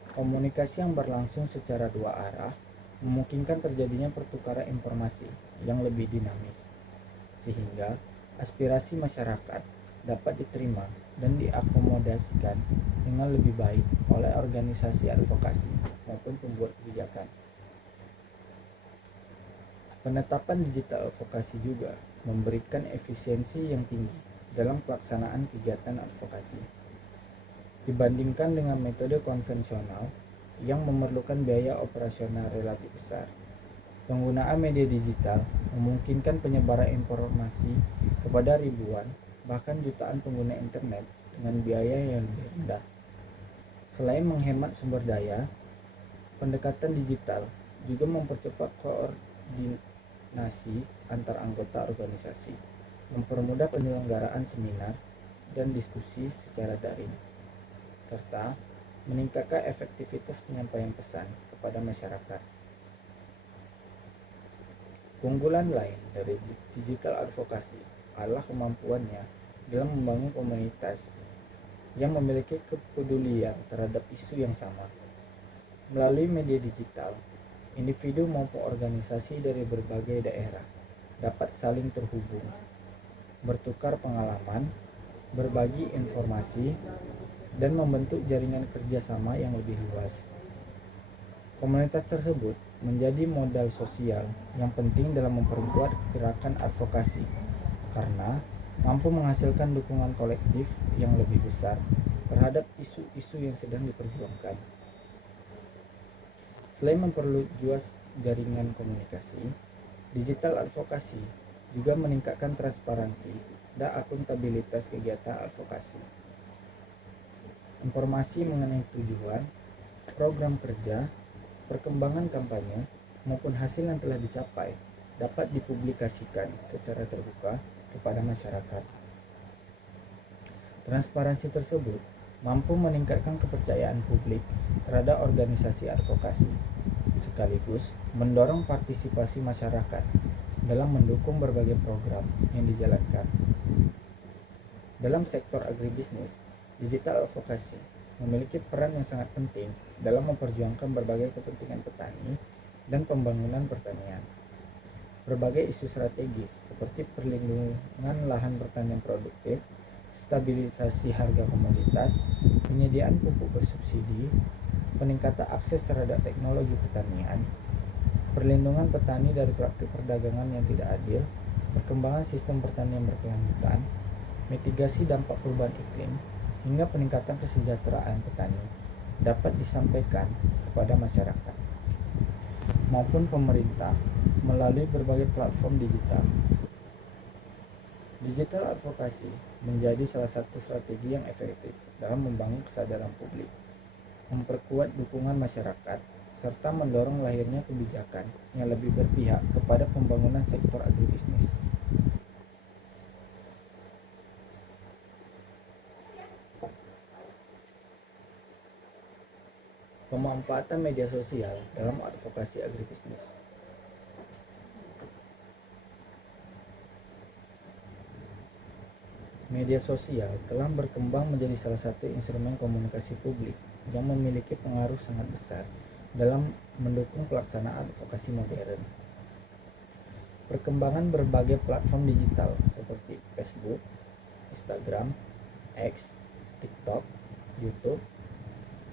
Komunikasi yang berlangsung secara dua arah memungkinkan terjadinya pertukaran informasi yang lebih dinamis, sehingga aspirasi masyarakat dapat diterima dan diakomodasikan dengan lebih baik oleh organisasi advokasi maupun pembuat kebijakan. Penetapan digital advokasi juga memberikan efisiensi yang tinggi dalam pelaksanaan kegiatan advokasi dibandingkan dengan metode konvensional yang memerlukan biaya operasional relatif besar. Penggunaan media digital memungkinkan penyebaran informasi kepada ribuan bahkan jutaan pengguna internet dengan biaya yang lebih rendah. Selain menghemat sumber daya, pendekatan digital juga mempercepat koordinasi antar anggota organisasi, mempermudah penyelenggaraan seminar dan diskusi secara daring, serta meningkatkan efektivitas penyampaian pesan kepada masyarakat. Keunggulan lain dari digital advokasi adalah kemampuannya dalam membangun komunitas yang memiliki kepedulian terhadap isu yang sama. Melalui media digital, individu maupun organisasi dari berbagai daerah dapat saling terhubung, bertukar pengalaman, berbagi informasi, dan membentuk jaringan kerjasama yang lebih luas. Komunitas tersebut menjadi modal sosial yang penting dalam memperkuat gerakan advokasi karena mampu menghasilkan dukungan kolektif yang lebih besar terhadap isu-isu yang sedang diperjuangkan. Selain memperluas jaringan komunikasi, digital advokasi juga meningkatkan transparansi dan akuntabilitas kegiatan advokasi. Informasi mengenai tujuan, program kerja, perkembangan kampanye, maupun hasil yang telah dicapai dapat dipublikasikan secara terbuka kepada masyarakat. Transparansi tersebut mampu meningkatkan kepercayaan publik terhadap organisasi advokasi, sekaligus mendorong partisipasi masyarakat dalam mendukung berbagai program yang dijalankan. Dalam sektor agribisnis, digital advokasi memiliki peran yang sangat penting dalam memperjuangkan berbagai kepentingan petani dan pembangunan pertanian. Berbagai isu strategis seperti perlindungan lahan pertanian produktif, stabilisasi harga komoditas, penyediaan pupuk bersubsidi, peningkatan akses terhadap teknologi pertanian, perlindungan petani dari praktik perdagangan yang tidak adil, perkembangan sistem pertanian berkelanjutan, mitigasi dampak perubahan iklim, hingga peningkatan kesejahteraan petani dapat disampaikan kepada masyarakat maupun pemerintah melalui berbagai platform digital. Digital advokasi menjadi salah satu strategi yang efektif dalam membangun kesadaran publik, memperkuat dukungan masyarakat, serta mendorong lahirnya kebijakan yang lebih berpihak kepada pembangunan sektor agribisnis. Pemanfaatan media sosial dalam advokasi agribisnis. Media sosial telah berkembang menjadi salah satu instrumen komunikasi publik yang memiliki pengaruh sangat besar dalam mendukung pelaksanaan advokasi modern. Perkembangan berbagai platform digital seperti Facebook, Instagram, X, TikTok, YouTube,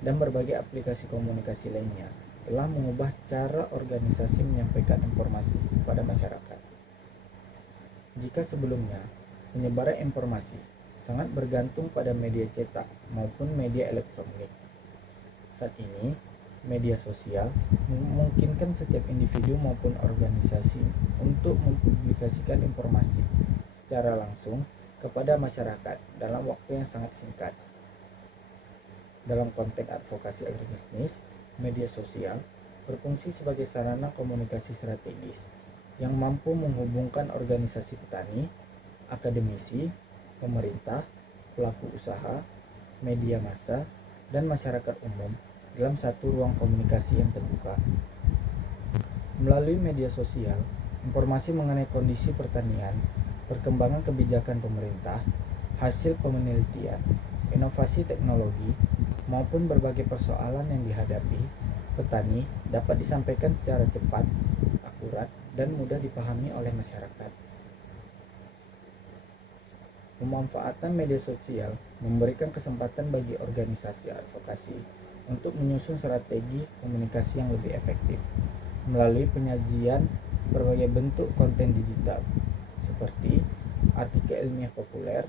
dan berbagai aplikasi komunikasi lainnya telah mengubah cara organisasi menyampaikan informasi kepada masyarakat. Jika sebelumnya penyebaran informasi sangat bergantung pada media cetak maupun media elektronik, saat ini media sosial memungkinkan setiap individu maupun organisasi untuk mempublikasikan informasi secara langsung kepada masyarakat dalam waktu yang sangat singkat. Dalam konteks advokasi agribisnis, media sosial berfungsi sebagai sarana komunikasi strategis yang mampu menghubungkan organisasi petani, akademisi, pemerintah, pelaku usaha, media massa, dan masyarakat umum dalam satu ruang komunikasi yang terbuka. Melalui media sosial, informasi mengenai kondisi pertanian, perkembangan kebijakan pemerintah, hasil penelitian, inovasi teknologi, maupun berbagai persoalan yang dihadapi petani dapat disampaikan secara cepat, akurat, dan mudah dipahami oleh masyarakat. Pemanfaatan media sosial memberikan kesempatan bagi organisasi advokasi untuk menyusun strategi komunikasi yang lebih efektif melalui penyajian berbagai bentuk konten digital seperti artikel ilmiah populer,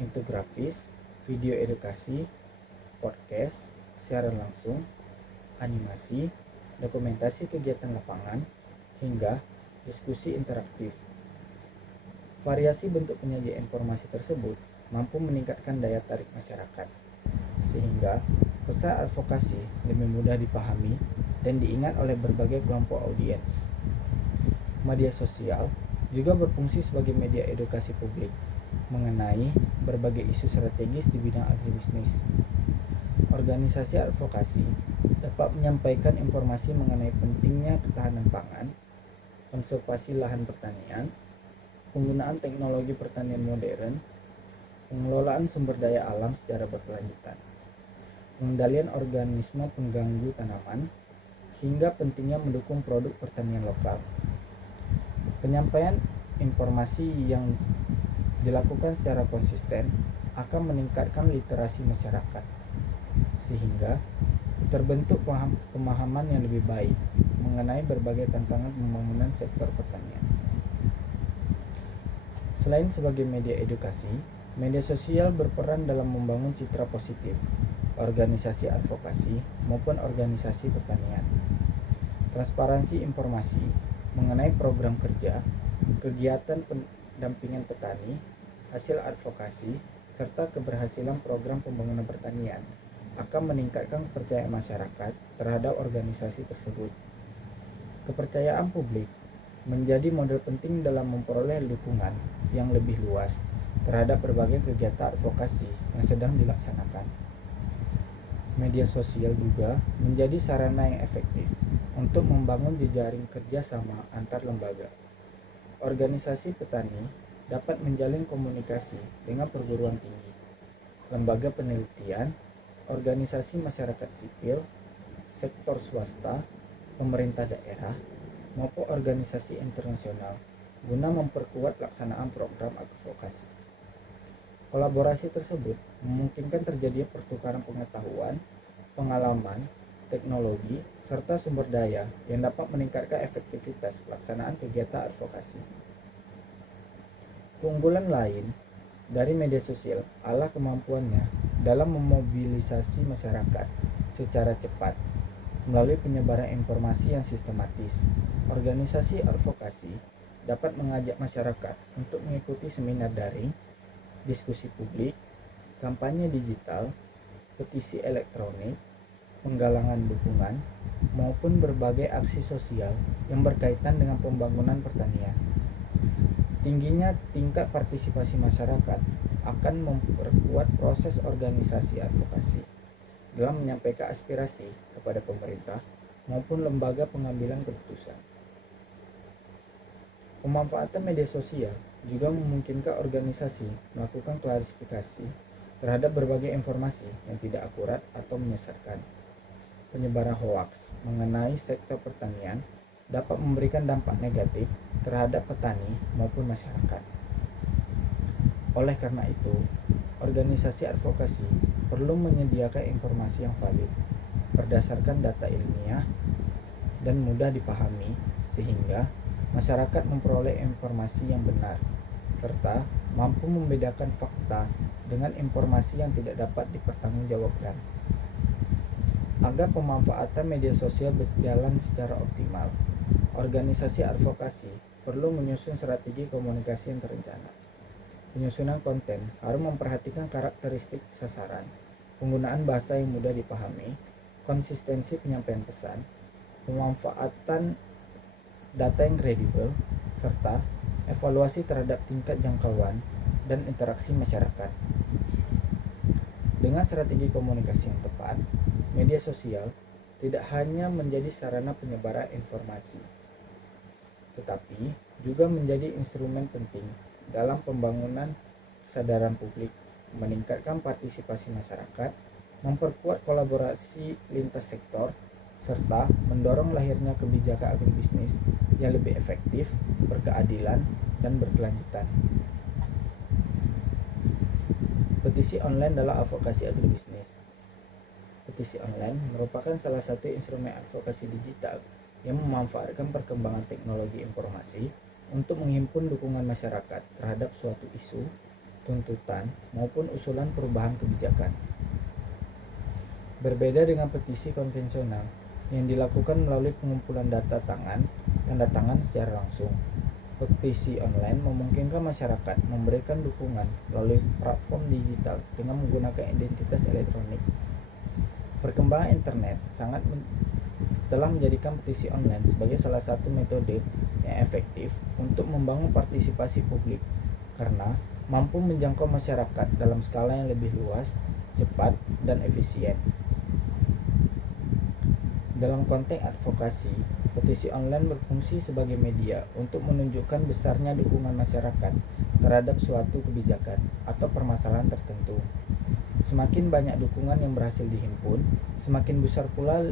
infografis, video edukasi, podcast, siaran langsung, animasi, dokumentasi kegiatan lapangan, hingga diskusi interaktif. Variasi bentuk penyajian informasi tersebut mampu meningkatkan daya tarik masyarakat, sehingga pesan advokasi lebih mudah dipahami dan diingat oleh berbagai kelompok audiens. Media sosial juga berfungsi sebagai media edukasi publik mengenai berbagai isu strategis di bidang agribisnis. Organisasi advokasi dapat menyampaikan informasi mengenai pentingnya ketahanan pangan, konservasi lahan pertanian, penggunaan teknologi pertanian modern, pengelolaan sumber daya alam secara berkelanjutan, pengendalian organisme pengganggu tanaman, hingga pentingnya mendukung produk pertanian lokal. Penyampaian informasi yang dilakukan secara konsisten akan meningkatkan literasi masyarakat, sehingga terbentuk pemahaman yang lebih baik mengenai berbagai tantangan pembangunan sektor pertanian. Selain sebagai media edukasi, media sosial berperan dalam membangun citra positif organisasi advokasi maupun organisasi pertanian. Transparansi informasi mengenai program kerja, kegiatan pendampingan petani, hasil advokasi, serta keberhasilan program pembangunan pertanian akan meningkatkan kepercayaan masyarakat terhadap organisasi tersebut. Kepercayaan publik menjadi modal penting dalam memperoleh dukungan yang lebih luas terhadap berbagai kegiatan advokasi yang sedang dilaksanakan. Media sosial juga menjadi sarana yang efektif untuk membangun jejaring kerjasama antar lembaga. Organisasi petani dapat menjalin komunikasi dengan perguruan tinggi, lembaga penelitian, organisasi masyarakat sipil, sektor swasta, pemerintah daerah, maupun organisasi internasional guna memperkuat pelaksanaan program advokasi. Kolaborasi tersebut memungkinkan terjadinya pertukaran pengetahuan, pengalaman, teknologi, serta sumber daya yang dapat meningkatkan efektivitas pelaksanaan kegiatan advokasi. Keunggulan lain dari media sosial adalah kemampuannya dalam memobilisasi masyarakat secara cepat melalui penyebaran informasi yang sistematis. Organisasi advokasi dapat mengajak masyarakat untuk mengikuti seminar daring, diskusi publik, kampanye digital, petisi elektronik, penggalangan dukungan, maupun berbagai aksi sosial yang berkaitan dengan pembangunan pertanian. Tingginya tingkat partisipasi masyarakat akan memperkuat proses organisasi advokasi dalam menyampaikan aspirasi kepada pemerintah maupun lembaga pengambilan keputusan. Pemanfaatan media sosial juga memungkinkan organisasi melakukan klarifikasi terhadap berbagai informasi yang tidak akurat atau menyesatkan. Penyebaran hoaks mengenai sektor pertanian dapat memberikan dampak negatif terhadap petani maupun masyarakat. Oleh karena itu, organisasi advokasi perlu menyediakan informasi yang valid, berdasarkan data ilmiah, dan mudah dipahami sehingga masyarakat memperoleh informasi yang benar, serta mampu membedakan fakta dengan informasi yang tidak dapat dipertanggungjawabkan. Agar pemanfaatan media sosial berjalan secara optimal, organisasi advokasi perlu menyusun strategi komunikasi yang terencana. Penyusunan konten harus memperhatikan karakteristik sasaran, penggunaan bahasa yang mudah dipahami, konsistensi penyampaian pesan, pemanfaatan data yang kredibel, serta evaluasi terhadap tingkat jangkauan dan interaksi masyarakat. Dengan strategi komunikasi yang tepat, media sosial tidak hanya menjadi sarana penyebaran informasi, tetapi juga menjadi instrumen penting dalam pembangunan kesadaran publik, meningkatkan partisipasi masyarakat, memperkuat kolaborasi lintas sektor, serta mendorong lahirnya kebijakan agribisnis yang lebih efektif, berkeadilan, dan berkelanjutan. Petisi online dalam advokasi agribisnis. Petisi online merupakan salah satu instrumen advokasi digital yang memanfaatkan perkembangan teknologi informasi untuk menghimpun dukungan masyarakat terhadap suatu isu, tuntutan, maupun usulan perubahan kebijakan. Berbeda dengan petisi konvensional yang dilakukan melalui pengumpulan tanda tangan secara langsung, petisi online memungkinkan masyarakat memberikan dukungan melalui platform digital dengan menggunakan identitas elektronik. Perkembangan internet telah menjadikan petisi online sebagai salah satu metode yang efektif untuk membangun partisipasi publik karena mampu menjangkau masyarakat dalam skala yang lebih luas, cepat, dan efisien. Dalam konteks advokasi, petisi online berfungsi sebagai media untuk menunjukkan besarnya dukungan masyarakat terhadap suatu kebijakan atau permasalahan tertentu. Semakin banyak dukungan yang berhasil dihimpun, semakin besar pula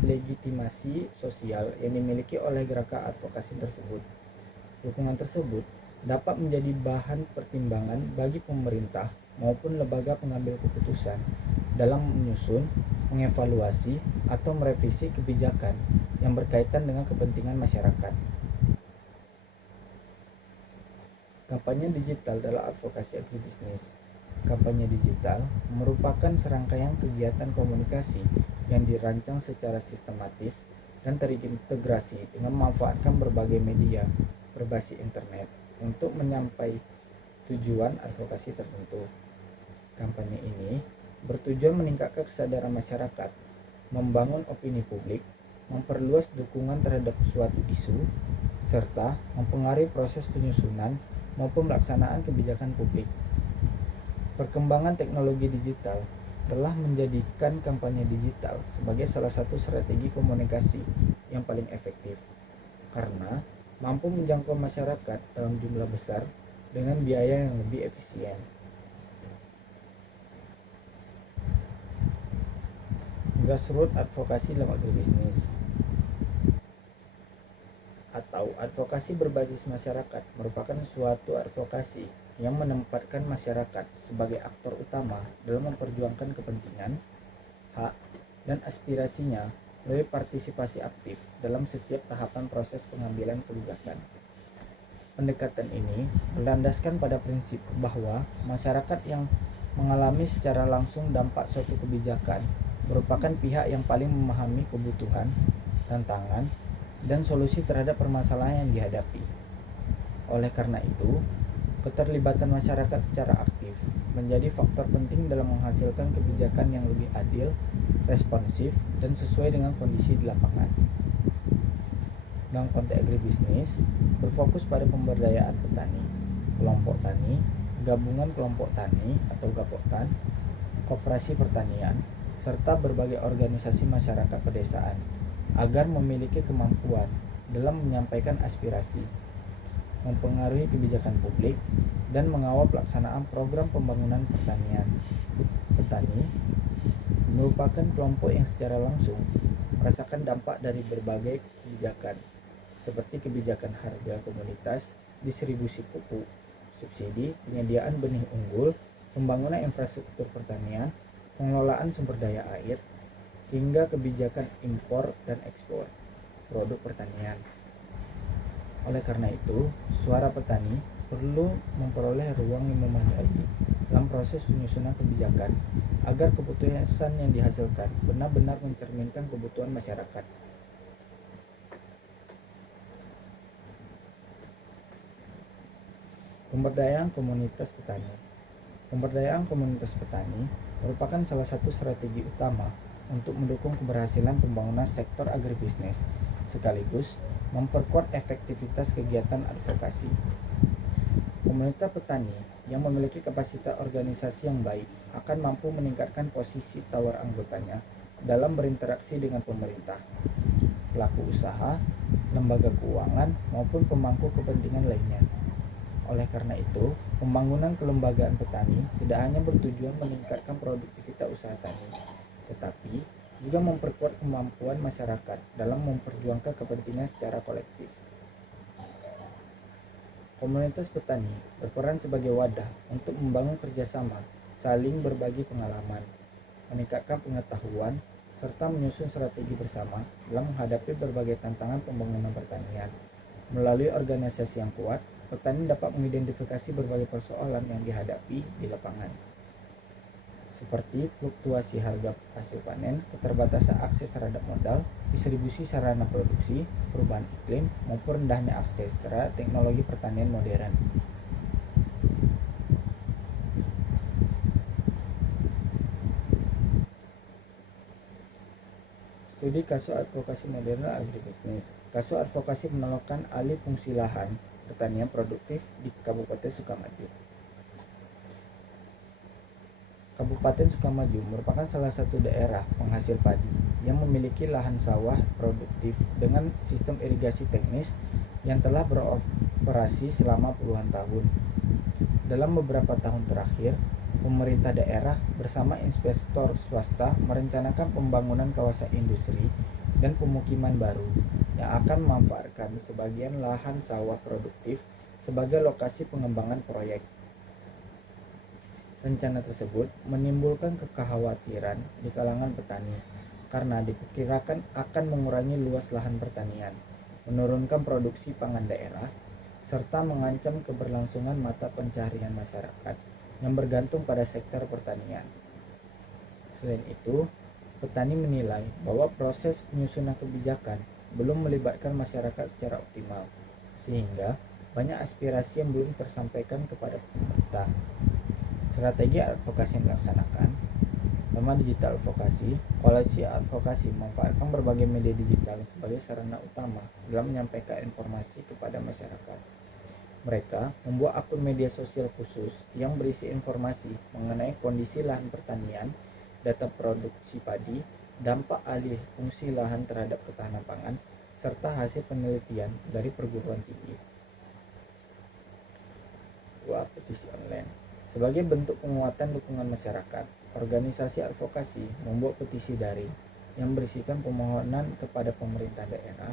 legitimasi sosial yang dimiliki oleh gerakan advokasi tersebut. Dukungan tersebut dapat menjadi bahan pertimbangan bagi pemerintah maupun lembaga pengambil keputusan dalam menyusun, mengevaluasi, atau merevisi kebijakan yang berkaitan dengan kepentingan masyarakat. Kampanye digital dalam advokasi agribisnis. Kampanye digital merupakan serangkaian kegiatan komunikasi yang dirancang secara sistematis dan terintegrasi dengan memanfaatkan berbagai media berbasis internet untuk menyampaikan tujuan advokasi tertentu. Kampanye ini bertujuan meningkatkan kesadaran masyarakat, membangun opini publik, memperluas dukungan terhadap suatu isu, serta mempengaruhi proses penyusunan maupun pelaksanaan kebijakan publik. Perkembangan teknologi digital telah menjadikan kampanye digital sebagai salah satu strategi komunikasi yang paling efektif karena mampu menjangkau masyarakat dalam jumlah besar dengan biaya yang lebih efisien. Grassroots advokasi dalam agribisnis atau advokasi berbasis masyarakat merupakan suatu advokasi yang menempatkan masyarakat sebagai aktor utama dalam memperjuangkan kepentingan, hak, dan aspirasinya melalui partisipasi aktif dalam setiap tahapan proses pengambilan kebijakan. Pendekatan ini berlandaskan pada prinsip bahwa masyarakat yang mengalami secara langsung dampak suatu kebijakan merupakan pihak yang paling memahami kebutuhan, tantangan, dan solusi terhadap permasalahan yang dihadapi. Oleh karena itu, keterlibatan masyarakat secara aktif menjadi faktor penting dalam menghasilkan kebijakan yang lebih adil, responsif, dan sesuai dengan kondisi di lapangan. Dalam konteks agribisnis, berfokus pada pemberdayaan petani, kelompok tani, gabungan kelompok tani atau gapoktan, koperasi pertanian, serta berbagai organisasi masyarakat pedesaan agar memiliki kemampuan dalam menyampaikan aspirasi, mempengaruhi kebijakan publik, dan mengawal pelaksanaan program pembangunan pertanian. Petani merupakan kelompok yang secara langsung merasakan dampak dari berbagai kebijakan, seperti kebijakan harga komoditas, distribusi pupuk, subsidi, penyediaan benih unggul, pembangunan infrastruktur pertanian, pengelolaan sumber daya air, hingga kebijakan impor dan ekspor produk pertanian. Oleh karena itu, suara petani perlu memperoleh ruang yang memadai dalam proses penyusunan kebijakan agar keputusan yang dihasilkan benar-benar mencerminkan kebutuhan masyarakat. Pemberdayaan komunitas petani. Pemberdayaan komunitas petani merupakan salah satu strategi utama untuk mendukung keberhasilan pembangunan sektor agribisnis, sekaligus memperkuat efektivitas kegiatan advokasi. Komunitas petani yang memiliki kapasitas organisasi yang baik akan mampu meningkatkan posisi tawar anggotanya dalam berinteraksi dengan pemerintah, pelaku usaha, lembaga keuangan, maupun pemangku kepentingan lainnya. Oleh karena itu, pembangunan kelembagaan petani tidak hanya bertujuan meningkatkan produktivitas usaha tani, tetapi juga memperkuat kemampuan masyarakat dalam memperjuangkan kepentingan secara kolektif. Komunitas petani berperan sebagai wadah untuk membangun kerjasama, saling berbagi pengalaman, meningkatkan pengetahuan, serta menyusun strategi bersama dalam menghadapi berbagai tantangan pembangunan pertanian. Melalui organisasi yang kuat, petani dapat mengidentifikasi berbagai persoalan yang dihadapi di lapangan, seperti fluktuasi harga hasil panen, keterbatasan akses terhadap modal, distribusi sarana produksi, perubahan iklim, maupun rendahnya akses terhadap teknologi pertanian modern. Studi kasus advokasi modern agribisnis. Kasus advokasi menolakkan alih fungsi lahan pertanian produktif di Kabupaten Sukamaju. Kabupaten Sukamaju merupakan salah satu daerah penghasil padi yang memiliki lahan sawah produktif dengan sistem irigasi teknis yang telah beroperasi selama puluhan tahun. Dalam beberapa tahun terakhir, pemerintah daerah bersama investor swasta merencanakan pembangunan kawasan industri dan pemukiman baru yang akan memanfaatkan sebagian lahan sawah produktif sebagai lokasi pengembangan proyek. Rencana tersebut menimbulkan kekhawatiran di kalangan petani karena diperkirakan akan mengurangi luas lahan pertanian, menurunkan produksi pangan daerah, serta mengancam keberlangsungan mata pencaharian masyarakat yang bergantung pada sektor pertanian. Selain itu, petani menilai bahwa proses penyusunan kebijakan belum melibatkan masyarakat secara optimal, sehingga banyak aspirasi yang belum tersampaikan kepada pemerintah. Strategi advokasi yang dilaksanakan. Pertama, digital advokasi. Koalisi advokasi memanfaatkan berbagai media digital sebagai sarana utama dalam menyampaikan informasi kepada masyarakat. Mereka membuat akun media sosial khusus yang berisi informasi mengenai kondisi lahan pertanian, data produksi padi, dampak alih fungsi lahan terhadap ketahanan pangan, serta hasil penelitian dari perguruan tinggi. 2. Petisi online. Sebagai bentuk penguatan dukungan masyarakat, organisasi advokasi membuat petisi daring yang berisikan permohonan kepada pemerintah daerah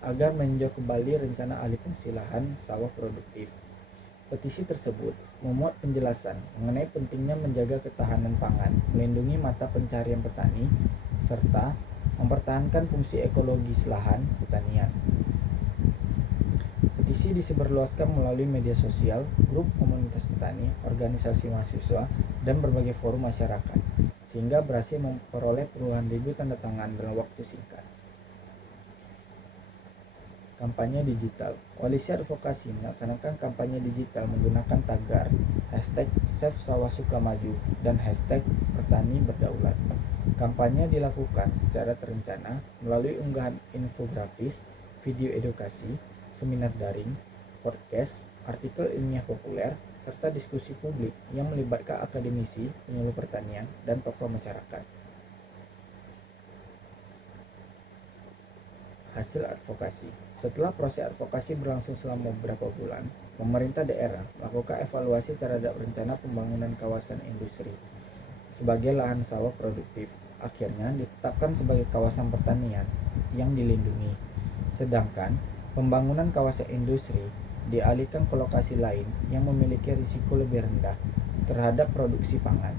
agar meninjau kembali rencana alih fungsi lahan sawah produktif. Petisi tersebut memuat penjelasan mengenai pentingnya menjaga ketahanan pangan, melindungi mata pencaharian petani, serta mempertahankan fungsi ekologis lahan pertanian. Petisi disebarluaskan melalui media sosial, grup komunitas petani, organisasi mahasiswa, dan berbagai forum masyarakat, sehingga berhasil memperoleh puluhan ribu tanda tangan dalam waktu singkat. Kampanye digital. Koalisi advokasi melaksanakan kampanye digital menggunakan tagar #SaveSawahSukamaju dan #PertaniBerdaulat. Kampanye dilakukan secara terencana melalui unggahan infografis, video edukasi, seminar daring, podcast, artikel ilmiah populer, serta diskusi publik yang melibatkan akademisi, penyuluh pertanian, dan tokoh masyarakat. Hasil advokasi. Setelah proses advokasi berlangsung selama beberapa bulan, pemerintah daerah melakukan evaluasi terhadap rencana pembangunan kawasan industri sebagai lahan sawah produktif. Akhirnya ditetapkan sebagai kawasan pertanian yang dilindungi. Sedangkan pembangunan kawasan industri dialihkan ke lokasi lain yang memiliki risiko lebih rendah terhadap produksi pangan.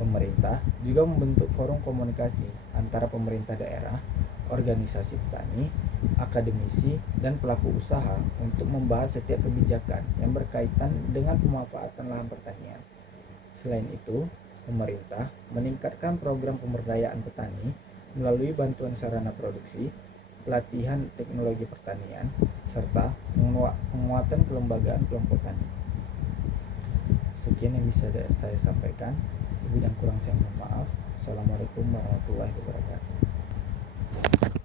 Pemerintah juga membentuk forum komunikasi antara pemerintah daerah, organisasi petani, akademisi, dan pelaku usaha untuk membahas setiap kebijakan yang berkaitan dengan pemanfaatan lahan pertanian. Selain itu, pemerintah meningkatkan program pemberdayaan petani melalui bantuan sarana produksi, pelatihan teknologi pertanian, serta penguatan kelembagaan kelompok tani. Sekian yang bisa saya sampaikan. Lebih dan kurang saya mohon maaf. Assalamualaikum warahmatullahi wabarakatuh.